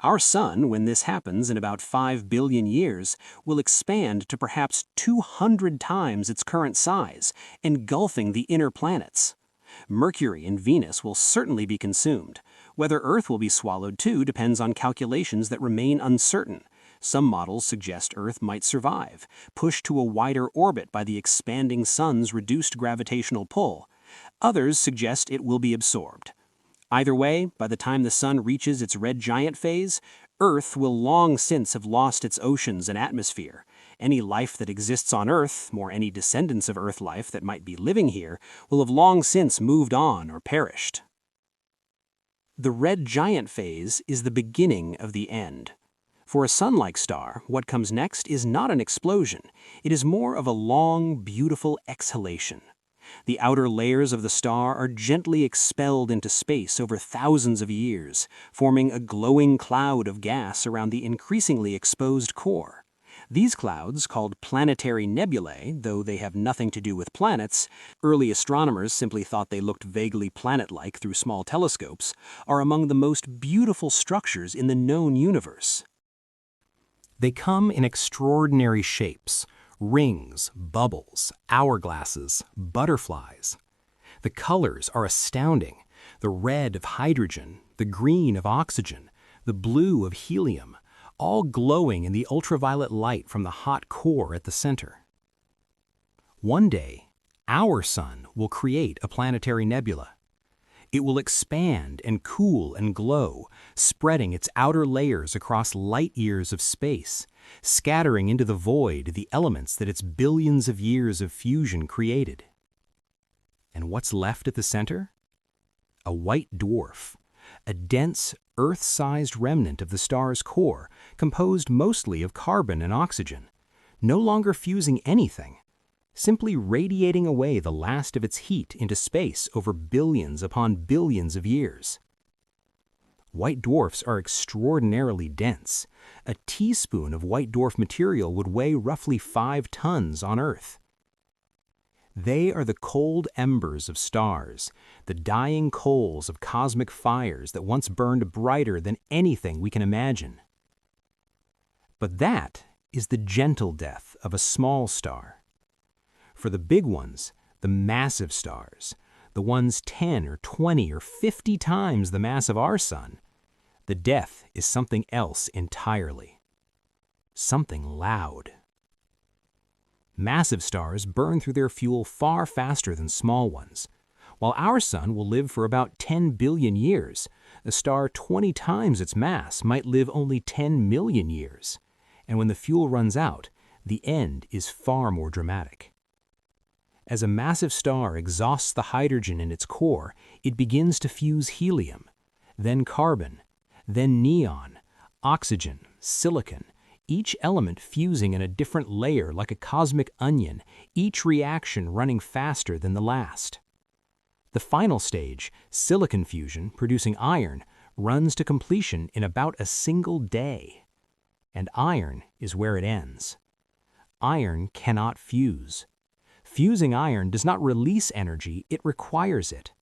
Our Sun, when this happens in about 5 billion years, will expand to perhaps 200 times its current size, engulfing the inner planets. Mercury and Venus will certainly be consumed. Whether Earth will be swallowed too depends on calculations that remain uncertain. Some models suggest Earth might survive, pushed to a wider orbit by the expanding Sun's reduced gravitational pull. Others suggest it will be absorbed. Either way, by the time the Sun reaches its red giant phase, Earth will long since have lost its oceans and atmosphere. Any life that exists on Earth, or any descendants of Earth life that might be living here, will have long since moved on or perished. The red giant phase is the beginning of the end. For a Sun-like star, what comes next is not an explosion. It is more of a long, beautiful exhalation. The outer layers of the star are gently expelled into space over thousands of years, forming a glowing cloud of gas around the increasingly exposed core. These clouds, called planetary nebulae, though they have nothing to do with planets, early astronomers simply thought they looked vaguely planet-like through small telescopes, are among the most beautiful structures in the known universe. They come in extraordinary shapes: rings, bubbles, hourglasses, butterflies. The colors are astounding: the red of hydrogen, the green of oxygen, the blue of helium, all glowing in the ultraviolet light from the hot core at the center. One day, our Sun will create a planetary nebula. It will expand and cool and glow, spreading its outer layers across light years of space, scattering into the void the elements that its billions of years of fusion created. And what's left at the center? A white dwarf, a dense, Earth-sized remnant of the star's core, composed mostly of carbon and oxygen, no longer fusing anything, simply radiating away the last of its heat into space over billions upon billions of years. White dwarfs are extraordinarily dense. A teaspoon of white dwarf material would weigh roughly 5 tons on Earth. They are the cold embers of stars, the dying coals of cosmic fires that once burned brighter than anything we can imagine. But that is the gentle death of a small star. For the big ones, the massive stars, the ones 10 or 20 or 50 times the mass of our Sun, the death is something else entirely. Something loud. Massive stars burn through their fuel far faster than small ones. While our Sun will live for about 10 billion years, a star 20 times its mass might live only 10 million years. And when the fuel runs out, the end is far more dramatic. As a massive star exhausts the hydrogen in its core, it begins to fuse helium, then carbon, then neon, oxygen, silicon, each element fusing in a different layer like a cosmic onion, each reaction running faster than the last. The final stage, silicon fusion, producing iron, runs to completion in about a single day. And iron is where it ends. Iron cannot fuse. Fusing iron does not release energy, it requires it.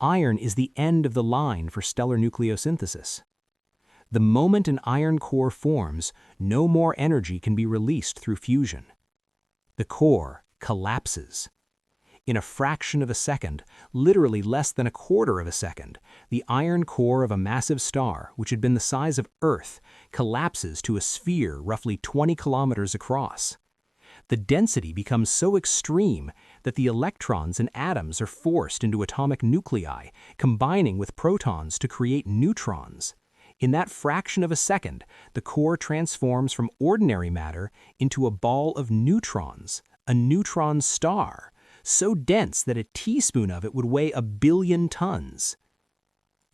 Iron is the end of the line for stellar nucleosynthesis. The moment an iron core forms, no more energy can be released through fusion. The core collapses. In a fraction of a second, literally less than a quarter of a second, the iron core of a massive star, which had been the size of Earth, collapses to a sphere roughly 20 kilometers across. The density becomes so extreme that the electrons and atoms are forced into atomic nuclei, combining with protons to create neutrons. In that fraction of a second, the core transforms from ordinary matter into a ball of neutrons, a neutron star, so dense that a teaspoon of it would weigh 1 billion tons.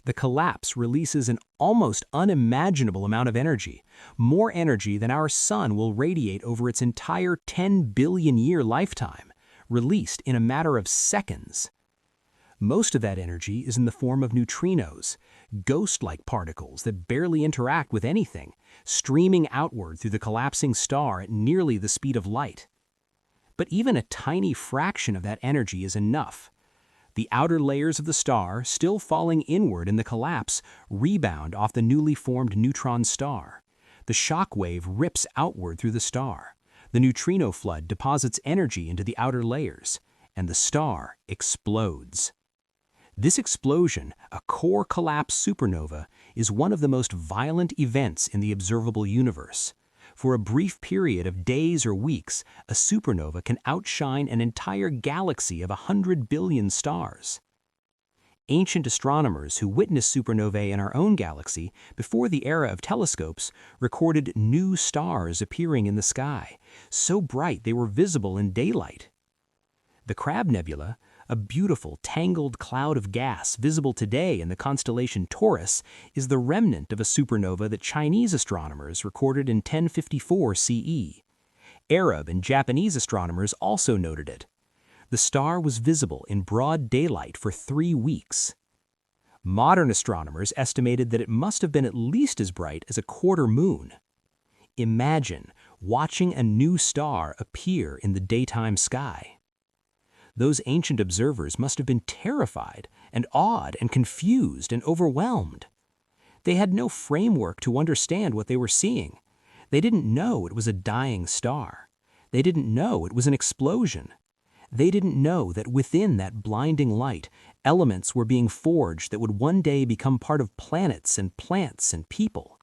The collapse releases an almost unimaginable amount of energy, more energy than our sun will radiate over its entire 10 billion year lifetime, released in a matter of seconds. Most of that energy is in the form of neutrinos, ghost-like particles that barely interact with anything, streaming outward through the collapsing star at nearly the speed of light. But even a tiny fraction of that energy is enough. The outer layers of the star, still falling inward in the collapse, rebound off the newly formed neutron star. The shock wave rips outward through the star. The neutrino flood deposits energy into the outer layers, and the star explodes. This explosion, a core collapse supernova, is one of the most violent events in the observable universe. For a brief period of days or weeks, a supernova can outshine an entire galaxy of 100 billion stars. Ancient astronomers who witnessed supernovae in our own galaxy before the era of telescopes recorded new stars appearing in the sky, so bright they were visible in daylight. The Crab Nebula, a beautiful, tangled cloud of gas visible today in the constellation Taurus, is the remnant of a supernova that Chinese astronomers recorded in 1054 CE. Arab and Japanese astronomers also noted it. The star was visible in broad daylight for 3 weeks. Modern astronomers estimated that it must have been at least as bright as a quarter moon. Imagine watching a new star appear in the daytime sky. Those ancient observers must have been terrified and awed and confused and overwhelmed. They had no framework to understand what they were seeing. They didn't know it was a dying star. They didn't know it was an explosion. They didn't know that within that blinding light, elements were being forged that would one day become part of planets and plants and people.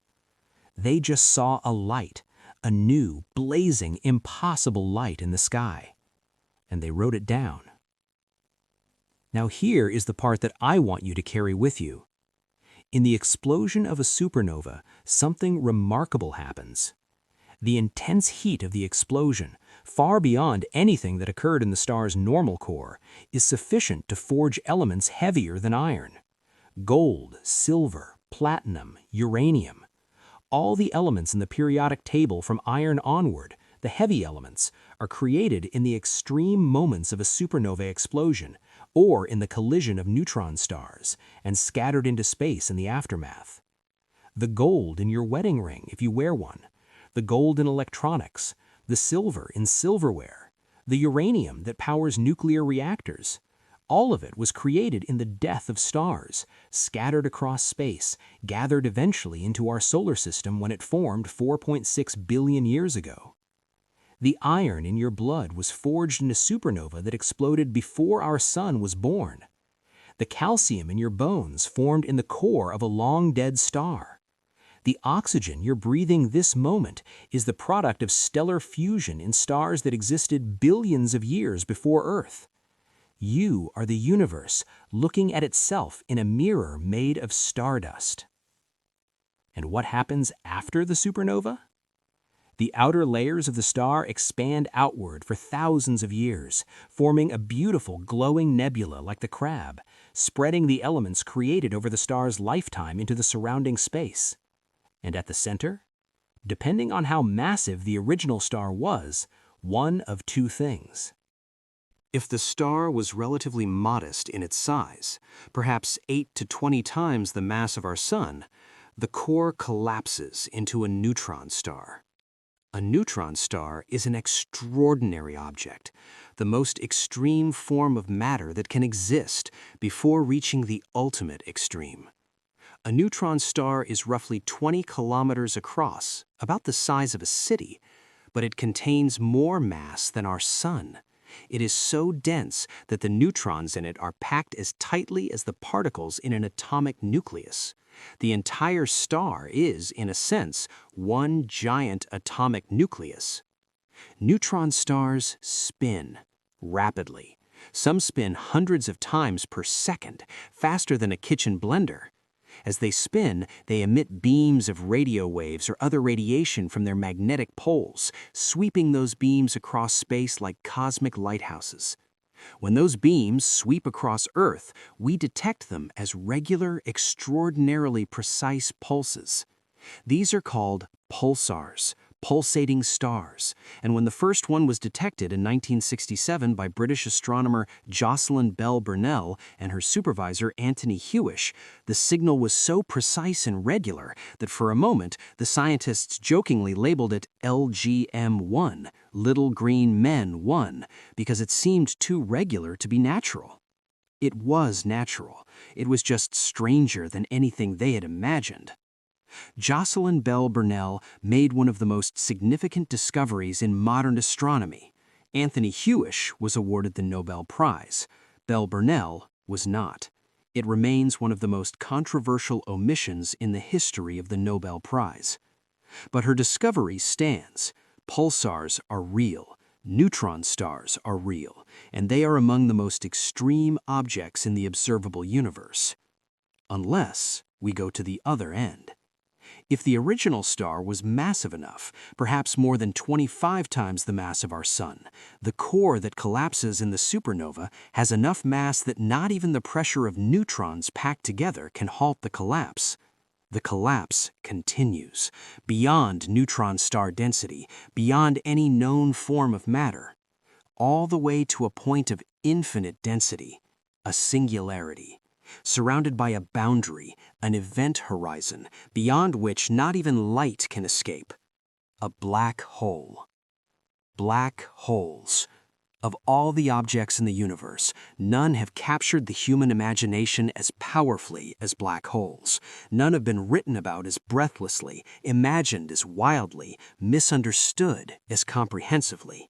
They just saw a light, a new, blazing, impossible light in the sky. And they wrote it down. Now here is the part that I want you to carry with you. In the explosion of a supernova, something remarkable happens. The intense heat of the explosion, far beyond anything that occurred in the star's normal core, is sufficient to forge elements heavier than iron. Gold, silver, platinum, uranium. All the elements in the periodic table from iron onward, the heavy elements, are created in the extreme moments of a supernova explosion or in the collision of neutron stars and scattered into space in the aftermath. The gold in your wedding ring, if you wear one, the gold in electronics, the silver in silverware, the uranium that powers nuclear reactors, all of it was created in the death of stars, scattered across space, gathered eventually into our solar system when it formed 4.6 billion years ago. The iron in your blood was forged in a supernova that exploded before our sun was born. The calcium in your bones formed in the core of a long-dead star. The oxygen you're breathing this moment is the product of stellar fusion in stars that existed billions of years before Earth. You are the universe looking at itself in a mirror made of stardust. And what happens after the supernova? The outer layers of the star expand outward for thousands of years, forming a beautiful glowing nebula like the crab, spreading the elements created over the star's lifetime into the surrounding space. And at the center, depending on how massive the original star was, one of two things. If the star was relatively modest in its size, perhaps 8 to 20 times the mass of our sun, the core collapses into a neutron star. A neutron star is an extraordinary object, the most extreme form of matter that can exist before reaching the ultimate extreme. A neutron star is roughly 20 kilometers across, about the size of a city, but it contains more mass than our Sun. It is so dense that the neutrons in it are packed as tightly as the particles in an atomic nucleus. The entire star is, in a sense, one giant atomic nucleus. Neutron stars spin rapidly. Some spin hundreds of times per second, faster than a kitchen blender. As they spin, they emit beams of radio waves or other radiation from their magnetic poles, sweeping those beams across space like cosmic lighthouses. When those beams sweep across Earth, we detect them as regular, extraordinarily precise pulses. These are called pulsars, pulsating stars, and when the first one was detected in 1967 by British astronomer Jocelyn Bell Burnell and her supervisor Anthony Hewish, the signal was so precise and regular that for a moment the scientists jokingly labeled it LGM-1, Little Green Men 1, because it seemed too regular to be natural. It was natural. It was just stranger than anything they had imagined. Jocelyn Bell Burnell made one of the most significant discoveries in modern astronomy. Anthony Hewish was awarded the Nobel Prize. Bell Burnell was not. It remains one of the most controversial omissions in the history of the Nobel Prize. But her discovery stands. Pulsars are real. Neutron stars are real, and they are among the most extreme objects in the observable universe. Unless we go to the other end. If the original star was massive enough, perhaps more than 25 times the mass of our Sun, the core that collapses in the supernova has enough mass that not even the pressure of neutrons packed together can halt the collapse. The collapse continues, beyond neutron star density, beyond any known form of matter, all the way to a point of infinite density, a singularity. Surrounded by a boundary, an event horizon, beyond which not even light can escape. A black hole. Black holes. Of all the objects in the universe, none have captured the human imagination as powerfully as black holes. None have been written about as breathlessly, imagined as wildly, misunderstood as comprehensively.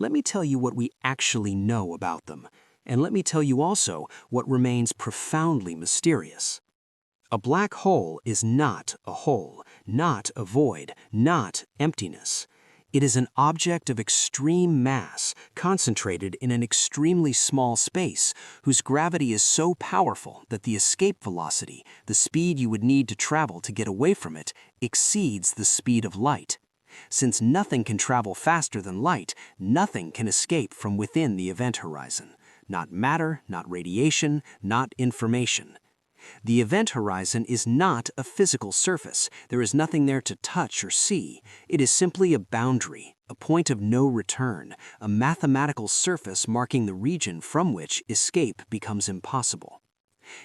Let me tell you what we actually know about them. And let me tell you also what remains profoundly mysterious. A black hole is not a hole, not a void, not emptiness. It is an object of extreme mass, concentrated in an extremely small space, whose gravity is so powerful that the escape velocity, the speed you would need to travel to get away from it, exceeds the speed of light. Since nothing can travel faster than light, nothing can escape from within the event horizon. Not matter, not radiation, not information. The event horizon is not a physical surface. There is nothing there to touch or see. It is simply a boundary, a point of no return, a mathematical surface marking the region from which escape becomes impossible.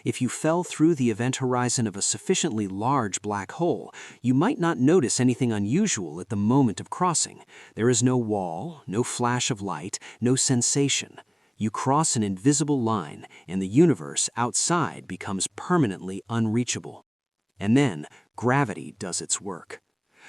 If you fell through the event horizon of a sufficiently large black hole, you might not notice anything unusual at the moment of crossing. There is no wall, no flash of light, no sensation. You cross an invisible line, and the universe outside becomes permanently unreachable. And then, gravity does its work.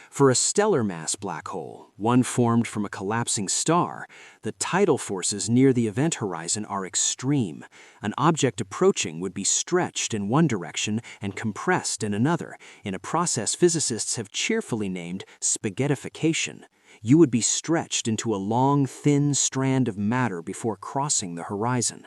For a stellar mass black hole, one formed from a collapsing star, the tidal forces near the event horizon are extreme. An object approaching would be stretched in one direction and compressed in another, in a process physicists have cheerfully named spaghettification. You would be stretched into a long, thin strand of matter before crossing the horizon.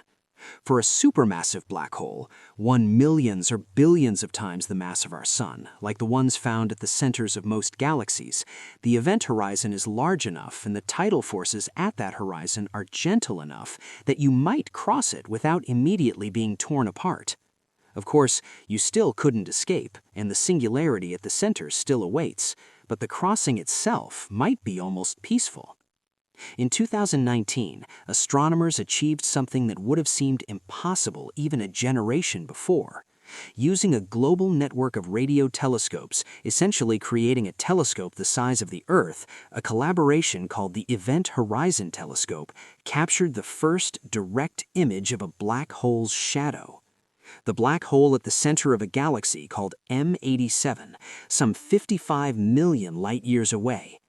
For a supermassive black hole, one millions or billions of times the mass of our Sun, like the ones found at the centers of most galaxies, the event horizon is large enough and the tidal forces at that horizon are gentle enough that you might cross it without immediately being torn apart. Of course, you still couldn't escape, and the singularity at the center still awaits, but the crossing itself might be almost peaceful. In 2019, astronomers achieved something that would have seemed impossible even a generation before. Using a global network of radio telescopes, essentially creating a telescope the size of the Earth, a collaboration called the Event Horizon Telescope captured the first direct image of a black hole's shadow. The black hole at the center of a galaxy called M87, some 55 million light-years away.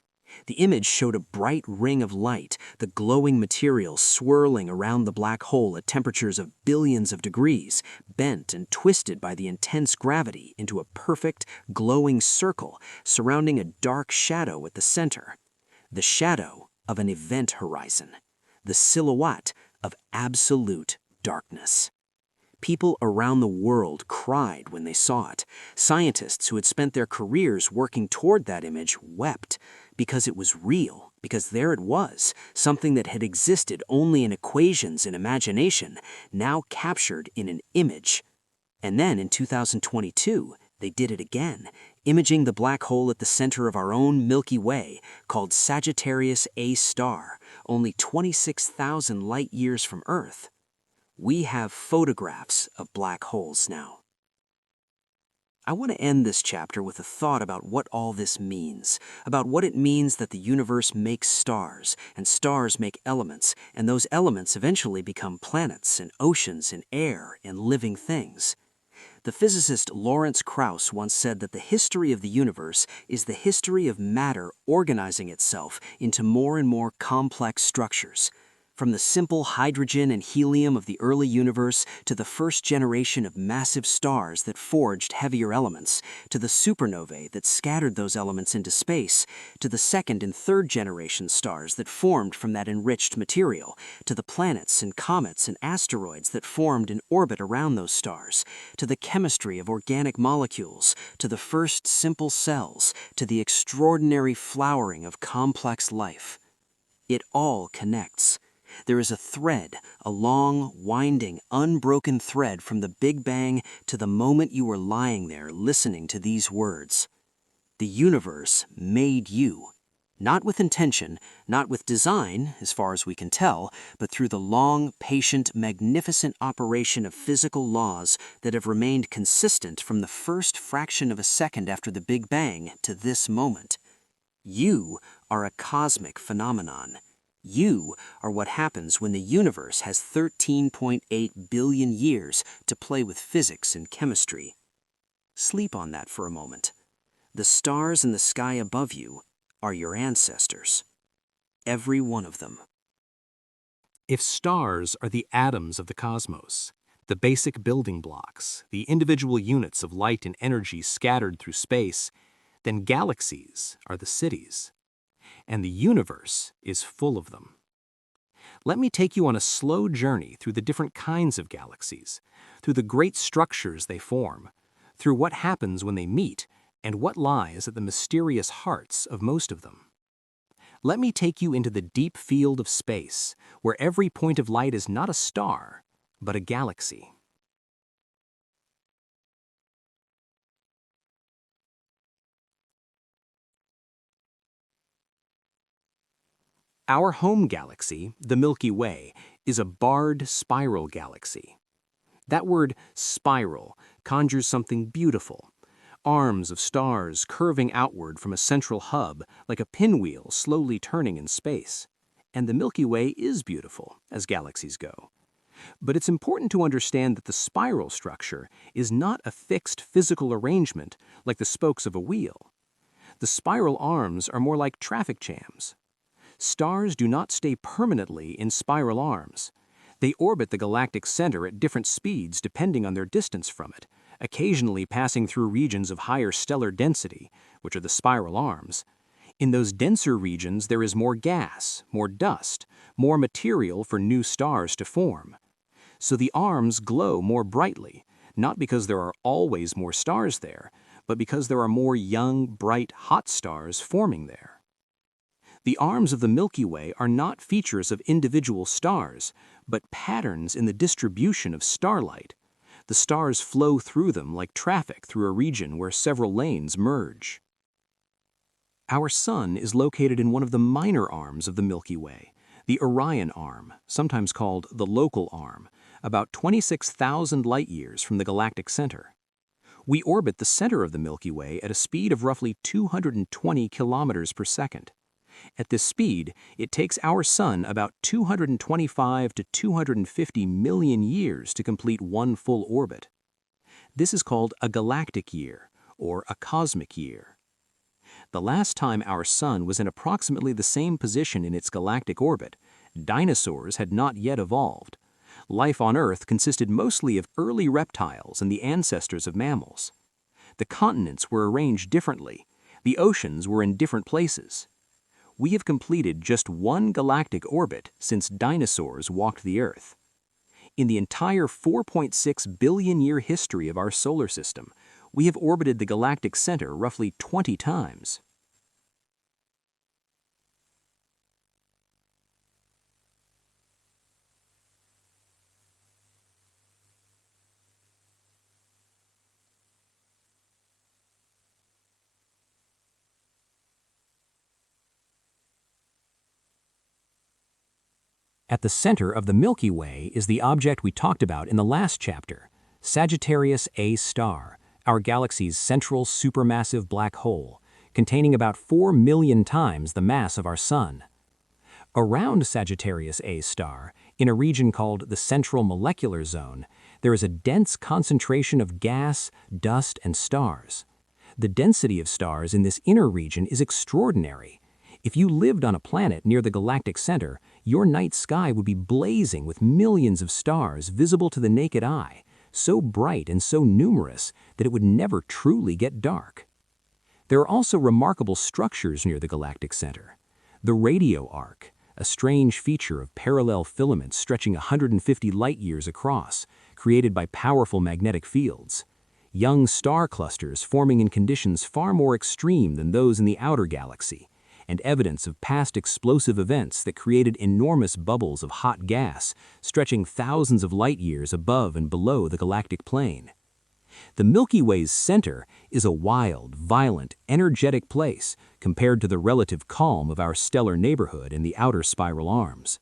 The image showed a bright ring of light, the glowing material swirling around the black hole at temperatures of billions of degrees, bent and twisted by the intense gravity into a perfect, glowing circle surrounding a dark shadow at the center. The shadow of an event horizon. The silhouette of absolute darkness. People around the world cried when they saw it. Scientists who had spent their careers working toward that image wept because it was real, because there it was, something that had existed only in equations and imagination, now captured in an image. And then in 2022, they did it again, imaging the black hole at the center of our own Milky Way, called Sagittarius A star, only 26,000 light-years from Earth. We have photographs of black holes now. I want to end this chapter with a thought about what all this means, about what it means that the universe makes stars, and stars make elements, and those elements eventually become planets and oceans and air and living things. The physicist Lawrence Krauss once said that the history of the universe is the history of matter organizing itself into more and more complex structures. From the simple hydrogen and helium of the early universe to the first generation of massive stars that forged heavier elements, to the supernovae that scattered those elements into space, to the second and third generation stars that formed from that enriched material, to the planets and comets and asteroids that formed in orbit around those stars, to the chemistry of organic molecules, to the first simple cells, to the extraordinary flowering of complex life. It all connects. There is a thread, a long, winding, unbroken thread from the Big Bang to the moment you were lying there listening to these words. The universe made you. Not with intention, not with design, as far as we can tell, but through the long, patient, magnificent operation of physical laws that have remained consistent from the first fraction of a second after the Big Bang to this moment. You are a cosmic phenomenon. You are what happens when the universe has 13.8 billion years to play with physics and chemistry. Sleep on that for a moment. The stars in the sky above you are your ancestors. Every one of them. If stars are the atoms of the cosmos, the basic building blocks, the individual units of light and energy scattered through space, then galaxies are the cities. And the universe is full of them. Let me take you on a slow journey through the different kinds of galaxies, through the great structures they form, through what happens when they meet, and what lies at the mysterious hearts of most of them. Let me take you into the deep field of space, where every point of light is not a star, but a galaxy. Our home galaxy, the Milky Way, is a barred spiral galaxy. That word spiral conjures something beautiful. Arms of stars curving outward from a central hub like a pinwheel slowly turning in space. And the Milky Way is beautiful, as galaxies go. But it's important to understand that the spiral structure is not a fixed physical arrangement like the spokes of a wheel. The spiral arms are more like traffic jams. Stars do not stay permanently in spiral arms. They orbit the galactic center at different speeds depending on their distance from it, occasionally passing through regions of higher stellar density, which are the spiral arms. In those denser regions there is more gas, more dust, more material for new stars to form. So the arms glow more brightly, not because there are always more stars there, but because there are more young, bright, hot stars forming there. The arms of the Milky Way are not features of individual stars, but patterns in the distribution of starlight. The stars flow through them like traffic through a region where several lanes merge. Our Sun is located in one of the minor arms of the Milky Way, the Orion arm, sometimes called the local arm, about 26,000 light-years from the galactic center. We orbit the center of the Milky Way at a speed of roughly 220 kilometers per second. At this speed, it takes our Sun about 225 to 250 million years to complete one full orbit. This is called a galactic year, or a cosmic year. The last time our Sun was in approximately the same position in its galactic orbit, dinosaurs had not yet evolved. Life on Earth consisted mostly of early reptiles and the ancestors of mammals. The continents were arranged differently. The oceans were in different places. We have completed just one galactic orbit since dinosaurs walked the Earth. In the entire 4.6 billion year history of our solar system, we have orbited the galactic center roughly 20 times. At the center of the Milky Way is the object we talked about in the last chapter, Sagittarius A star, our galaxy's central supermassive black hole, containing about 4 million times the mass of our Sun. Around Sagittarius A star, in a region called the central molecular zone, there is a dense concentration of gas, dust, and stars. The density of stars in this inner region is extraordinary. If you lived on a planet near the galactic center, your night sky would be blazing with millions of stars visible to the naked eye, so bright and so numerous that it would never truly get dark. There are also remarkable structures near the galactic center. The radio arc, a strange feature of parallel filaments stretching 150 light-years across, created by powerful magnetic fields. Young star clusters forming in conditions far more extreme than those in the outer galaxy, and evidence of past explosive events that created enormous bubbles of hot gas stretching thousands of light-years above and below the galactic plane. The Milky Way's center is a wild, violent, energetic place compared to the relative calm of our stellar neighborhood in the outer spiral arms.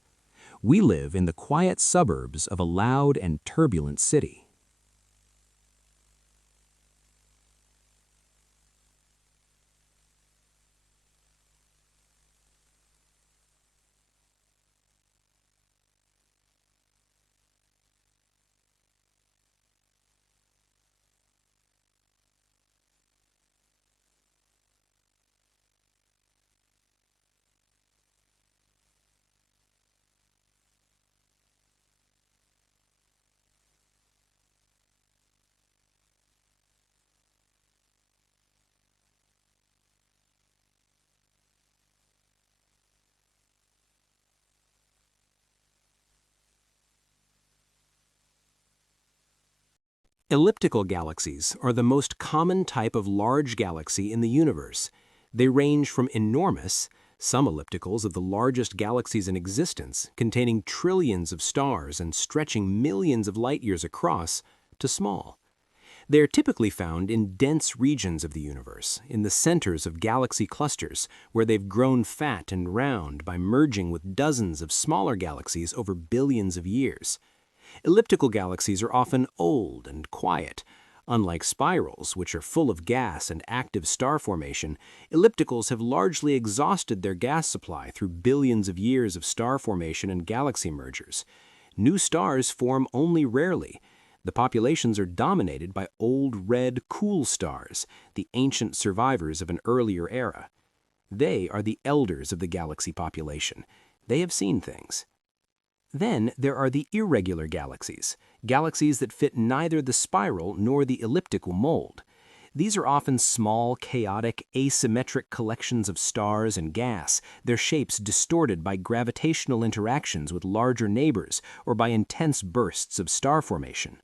We live in the quiet suburbs of a loud and turbulent city. Elliptical galaxies are the most common type of large galaxy in the universe. They range from enormous, some ellipticals of the largest galaxies in existence, containing trillions of stars and stretching millions of light-years across, to small. They are typically found in dense regions of the universe, in the centers of galaxy clusters, where they've grown fat and round by merging with dozens of smaller galaxies over billions of years. Elliptical galaxies are often old and quiet. Unlike spirals, which are full of gas and active star formation, ellipticals have largely exhausted their gas supply through billions of years of star formation and galaxy mergers. New stars form only rarely. The populations are dominated by old red cool stars, the ancient survivors of an earlier era. They are the elders of the galaxy population. They have seen things. Then there are the irregular galaxies, galaxies that fit neither the spiral nor the elliptical mold. These are often small, chaotic, asymmetric collections of stars and gas, their shapes distorted by gravitational interactions with larger neighbors or by intense bursts of star formation.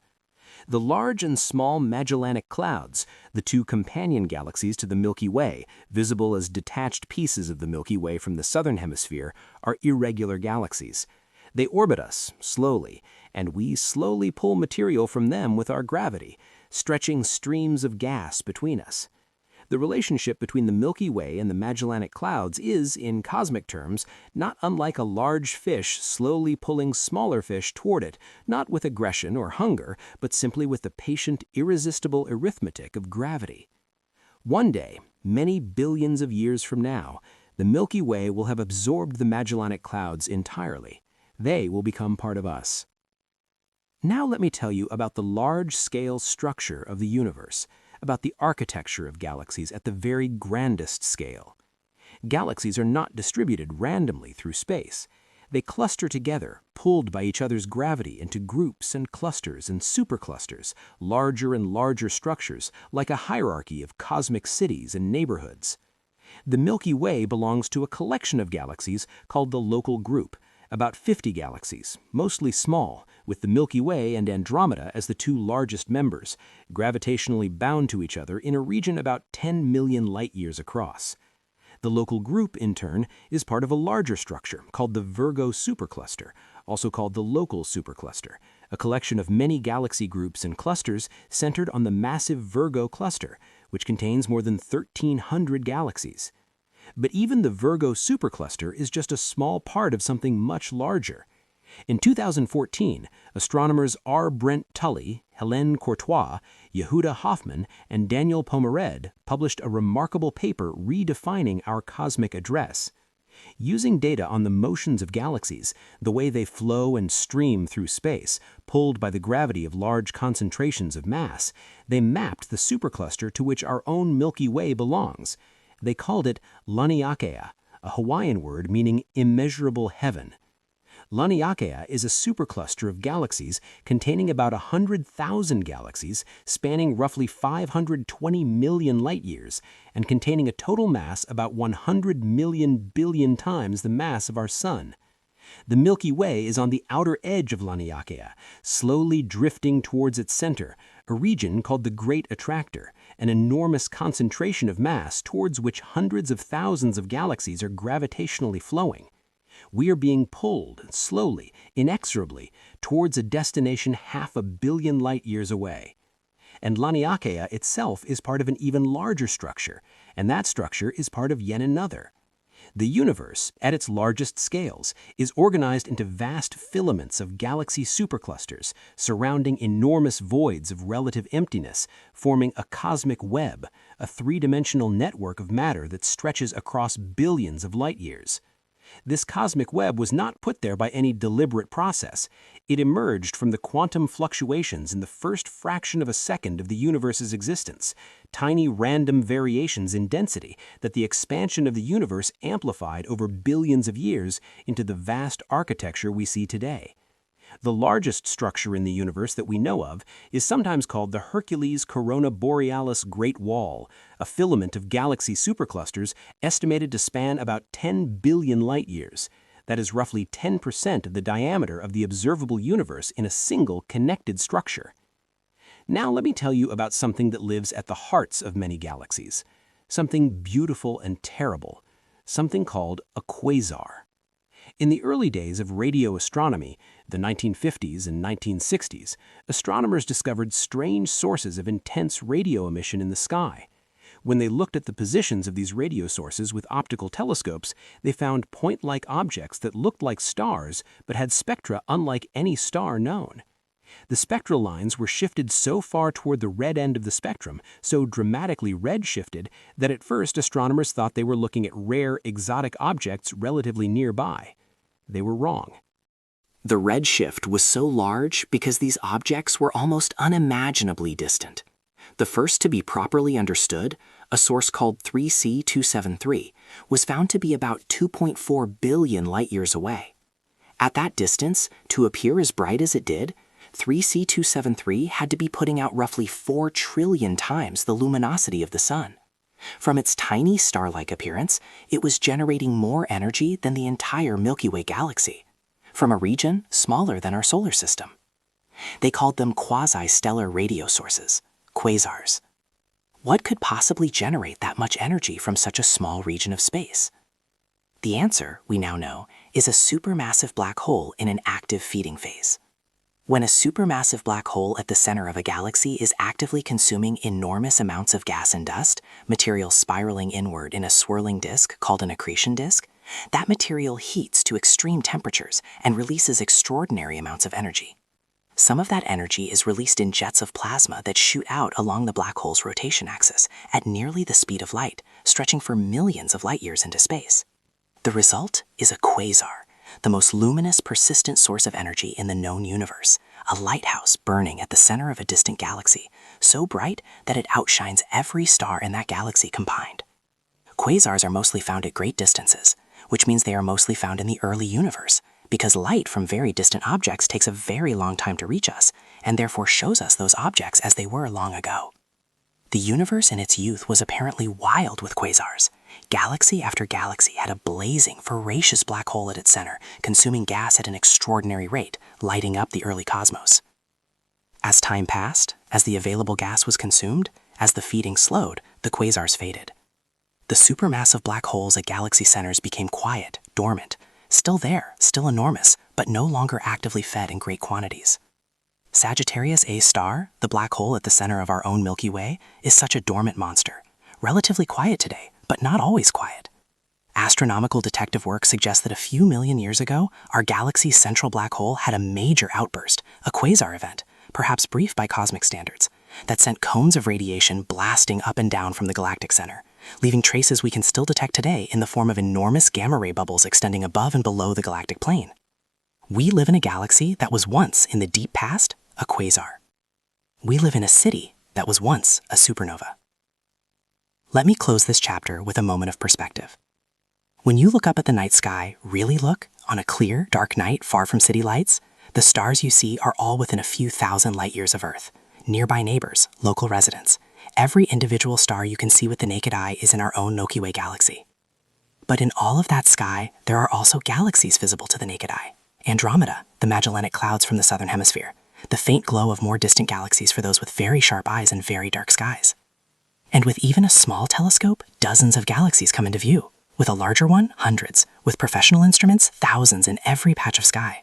The Large and Small Magellanic Clouds, the two companion galaxies to the Milky Way, visible as detached pieces of the Milky Way from the southern hemisphere, are irregular galaxies. They orbit us, slowly, and we slowly pull material from them with our gravity, stretching streams of gas between us. The relationship between the Milky Way and the Magellanic Clouds is, in cosmic terms, not unlike a large fish slowly pulling smaller fish toward it, not with aggression or hunger, but simply with the patient, irresistible arithmetic of gravity. One day, many billions of years from now, the Milky Way will have absorbed the Magellanic Clouds entirely. They will become part of us. Now let me tell you about the large-scale structure of the universe, about the architecture of galaxies at the very grandest scale. Galaxies are not distributed randomly through space. They cluster together, pulled by each other's gravity into groups and clusters and superclusters, larger and larger structures, like a hierarchy of cosmic cities and neighborhoods. The Milky Way belongs to a collection of galaxies called the Local Group, about 50 galaxies, mostly small, with the Milky Way and Andromeda as the two largest members, gravitationally bound to each other in a region about 10 million light-years across. The Local Group, in turn, is part of a larger structure called the Virgo supercluster, also called the Local supercluster, a collection of many galaxy groups and clusters centered on the massive Virgo cluster, which contains more than 1,300 galaxies. But even the Virgo supercluster is just a small part of something much larger. In 2014, astronomers R. Brent Tully, Hélène Courtois, Yehuda Hoffman, and Daniel Pomered published a remarkable paper redefining our cosmic address. Using data on the motions of galaxies, the way they flow and stream through space, pulled by the gravity of large concentrations of mass, they mapped the supercluster to which our own Milky Way belongs. They called it Laniakea, a Hawaiian word meaning immeasurable heaven. Laniakea is a supercluster of galaxies containing about 100,000 galaxies spanning roughly 520 million light-years and containing a total mass about 100 million billion times the mass of our Sun. The Milky Way is on the outer edge of Laniakea, slowly drifting towards its center, a region called the Great Attractor, an enormous concentration of mass towards which hundreds of thousands of galaxies are gravitationally flowing. We are being pulled, slowly, inexorably, towards a destination 500 million light-years away. And Laniakea itself is part of an even larger structure, and that structure is part of yet another. The universe, at its largest scales, is organized into vast filaments of galaxy superclusters, surrounding enormous voids of relative emptiness, forming a cosmic web, a three-dimensional network of matter that stretches across billions of light-years. This cosmic web was not put there by any deliberate process. It emerged from the quantum fluctuations in the first fraction of a second of the universe's existence, tiny random variations in density that the expansion of the universe amplified over billions of years into the vast architecture we see today. The largest structure in the universe that we know of is sometimes called the Hercules Corona Borealis Great Wall, a filament of galaxy superclusters estimated to span about 10 billion light-years. That is roughly 10% of the diameter of the observable universe in a single connected structure. Now let me tell you about something that lives at the hearts of many galaxies, something beautiful and terrible, something called a quasar. In the early days of radio astronomy, the 1950s and 1960s, astronomers discovered strange sources of intense radio emission in the sky. When they looked at the positions of these radio sources with optical telescopes, they found point-like objects that looked like stars but had spectra unlike any star known. The spectral lines were shifted so far toward the red end of the spectrum, so dramatically red-shifted, that at first astronomers thought they were looking at rare, exotic objects relatively nearby. They were wrong. The redshift was so large because these objects were almost unimaginably distant. The first to be properly understood, a source called 3C273, was found to be about 2.4 billion light-years away. At that distance, to appear as bright as it did, 3C273 had to be putting out roughly 4 trillion times the luminosity of the Sun. From its tiny star-like appearance, it was generating more energy than the entire Milky Way galaxy, from a region smaller than our solar system. They called them quasi-stellar radio sources, quasars. What could possibly generate that much energy from such a small region of space? The answer, we now know, is a supermassive black hole in an active feeding phase. When a supermassive black hole at the center of a galaxy is actively consuming enormous amounts of gas and dust, material spiraling inward in a swirling disk called an accretion disk, that material heats to extreme temperatures and releases extraordinary amounts of energy. Some of that energy is released in jets of plasma that shoot out along the black hole's rotation axis at nearly the speed of light, stretching for millions of light-years into space. The result is a quasar, the most luminous, persistent source of energy in the known universe, a lighthouse burning at the center of a distant galaxy, so bright that it outshines every star in that galaxy combined. Quasars are mostly found at great distances, which means they are mostly found in the early universe, because light from very distant objects takes a very long time to reach us, and therefore shows us those objects as they were long ago. The universe in its youth was apparently wild with quasars. Galaxy after galaxy had a blazing, voracious black hole at its center, consuming gas at an extraordinary rate, lighting up the early cosmos. As time passed, as the available gas was consumed, as the feeding slowed, the quasars faded. The supermassive black holes at galaxy centers became quiet, dormant, still there, still enormous, but no longer actively fed in great quantities. Sagittarius A star, the black hole at the center of our own Milky Way, is such a dormant monster, relatively quiet today, but not always quiet. Astronomical detective work suggests that a few million years ago, our galaxy's central black hole had a major outburst, a quasar event, perhaps brief by cosmic standards, that sent cones of radiation blasting up and down from the galactic center, leaving traces we can still detect today in the form of enormous gamma-ray bubbles extending above and below the galactic plane. We live in a galaxy that was once, in the deep past, a quasar. We live in a city that was once a supernova. Let me close this chapter with a moment of perspective. When you look up at the night sky, really look, on a clear, dark night far from city lights, the stars you see are all within a few thousand light years of Earth, nearby neighbors, local residents. Every individual star you can see with the naked eye is in our own Milky Way galaxy. But in all of that sky, there are also galaxies visible to the naked eye. Andromeda, the Magellanic Clouds from the southern hemisphere, the faint glow of more distant galaxies for those with very sharp eyes and very dark skies. And with even a small telescope, dozens of galaxies come into view. With a larger one, hundreds. With professional instruments, thousands in every patch of sky.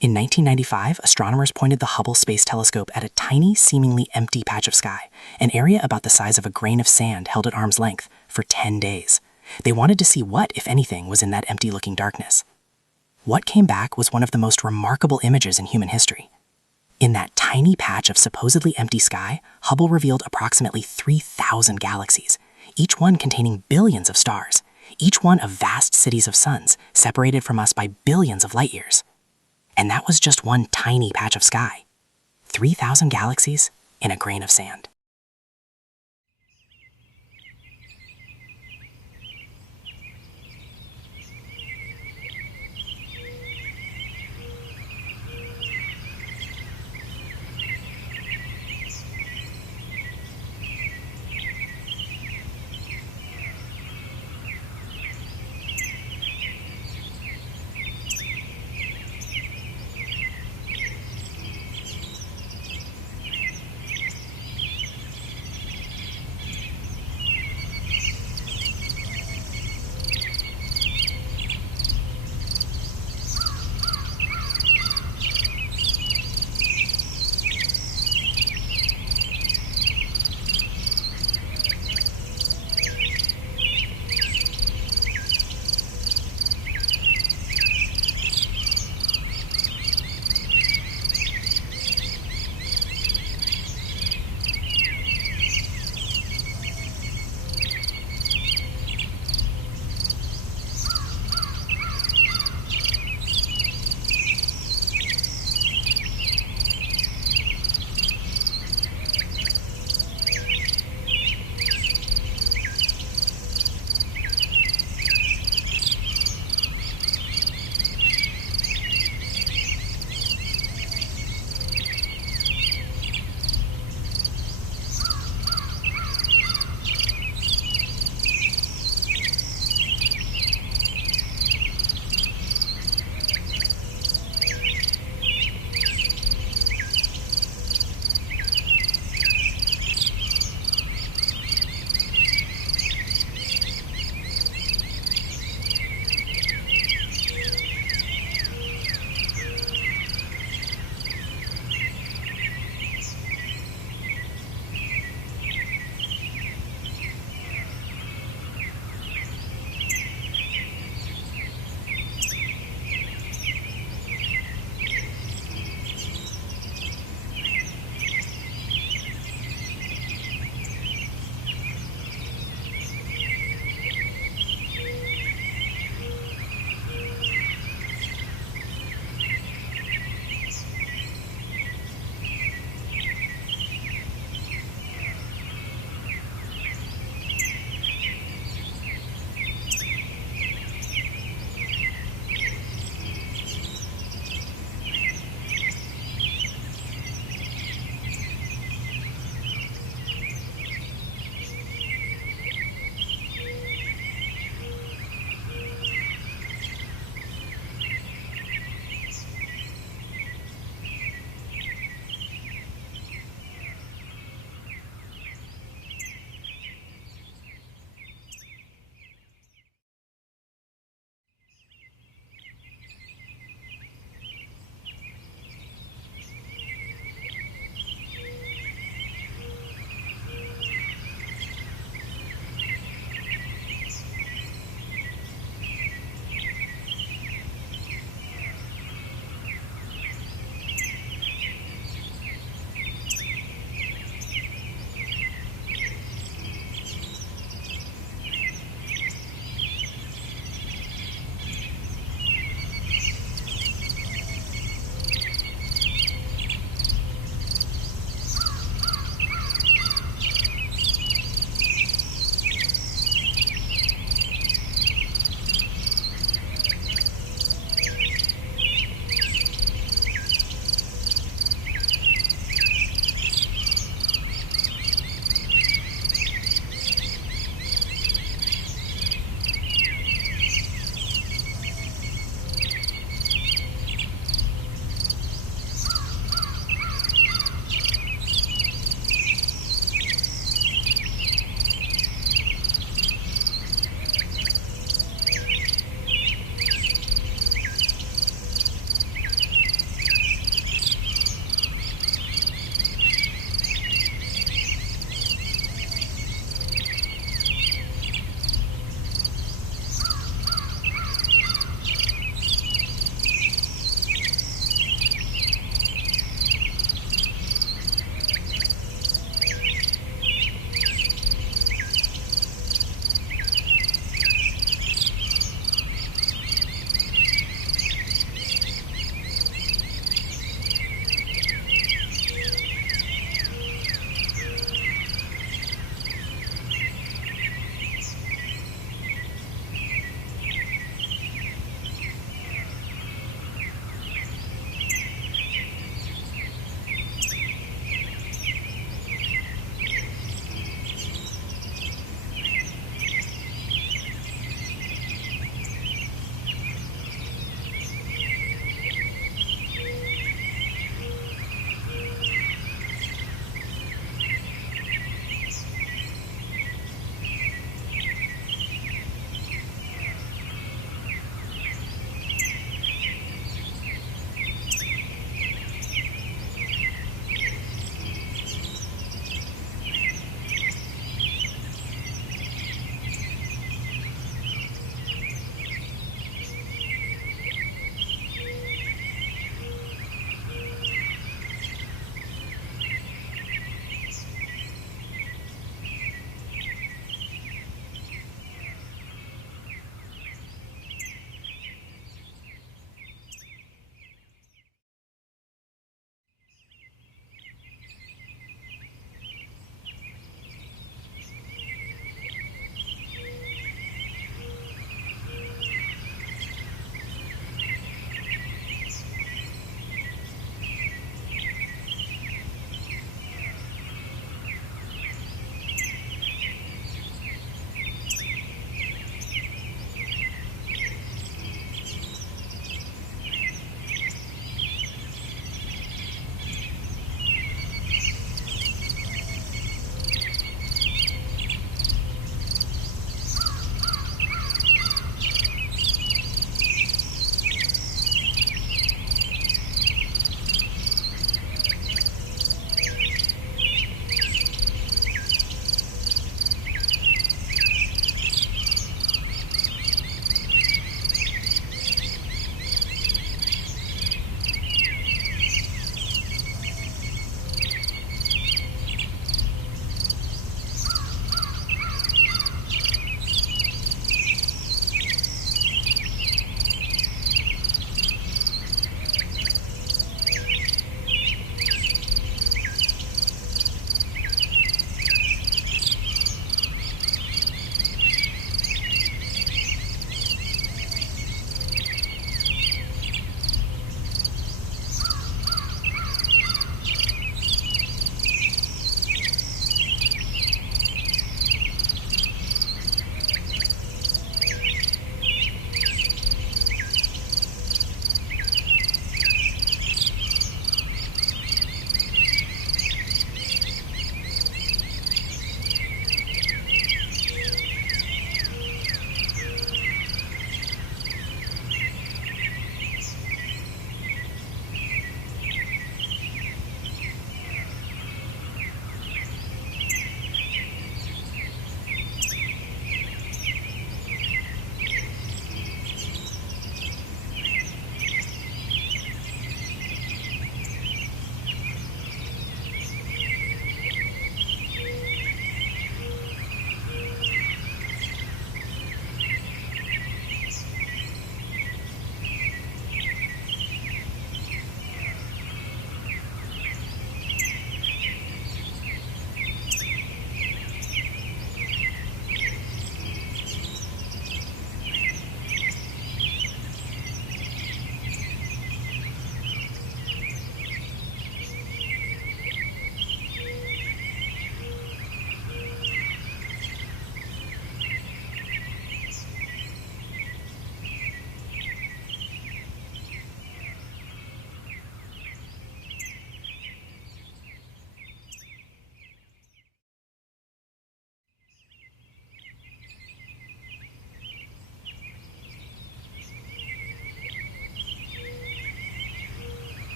In 1995, astronomers pointed the Hubble Space Telescope at a tiny, seemingly empty patch of sky, an area about the size of a grain of sand held at arm's length, for 10 days. They wanted to see what, if anything, was in that empty-looking darkness. What came back was one of the most remarkable images in human history. In that tiny patch of supposedly empty sky, Hubble revealed approximately 3,000 galaxies, each one containing billions of stars, each one of vast cities of suns, separated from us by billions of light years. And that was just one tiny patch of sky. 3,000 galaxies in a grain of sand.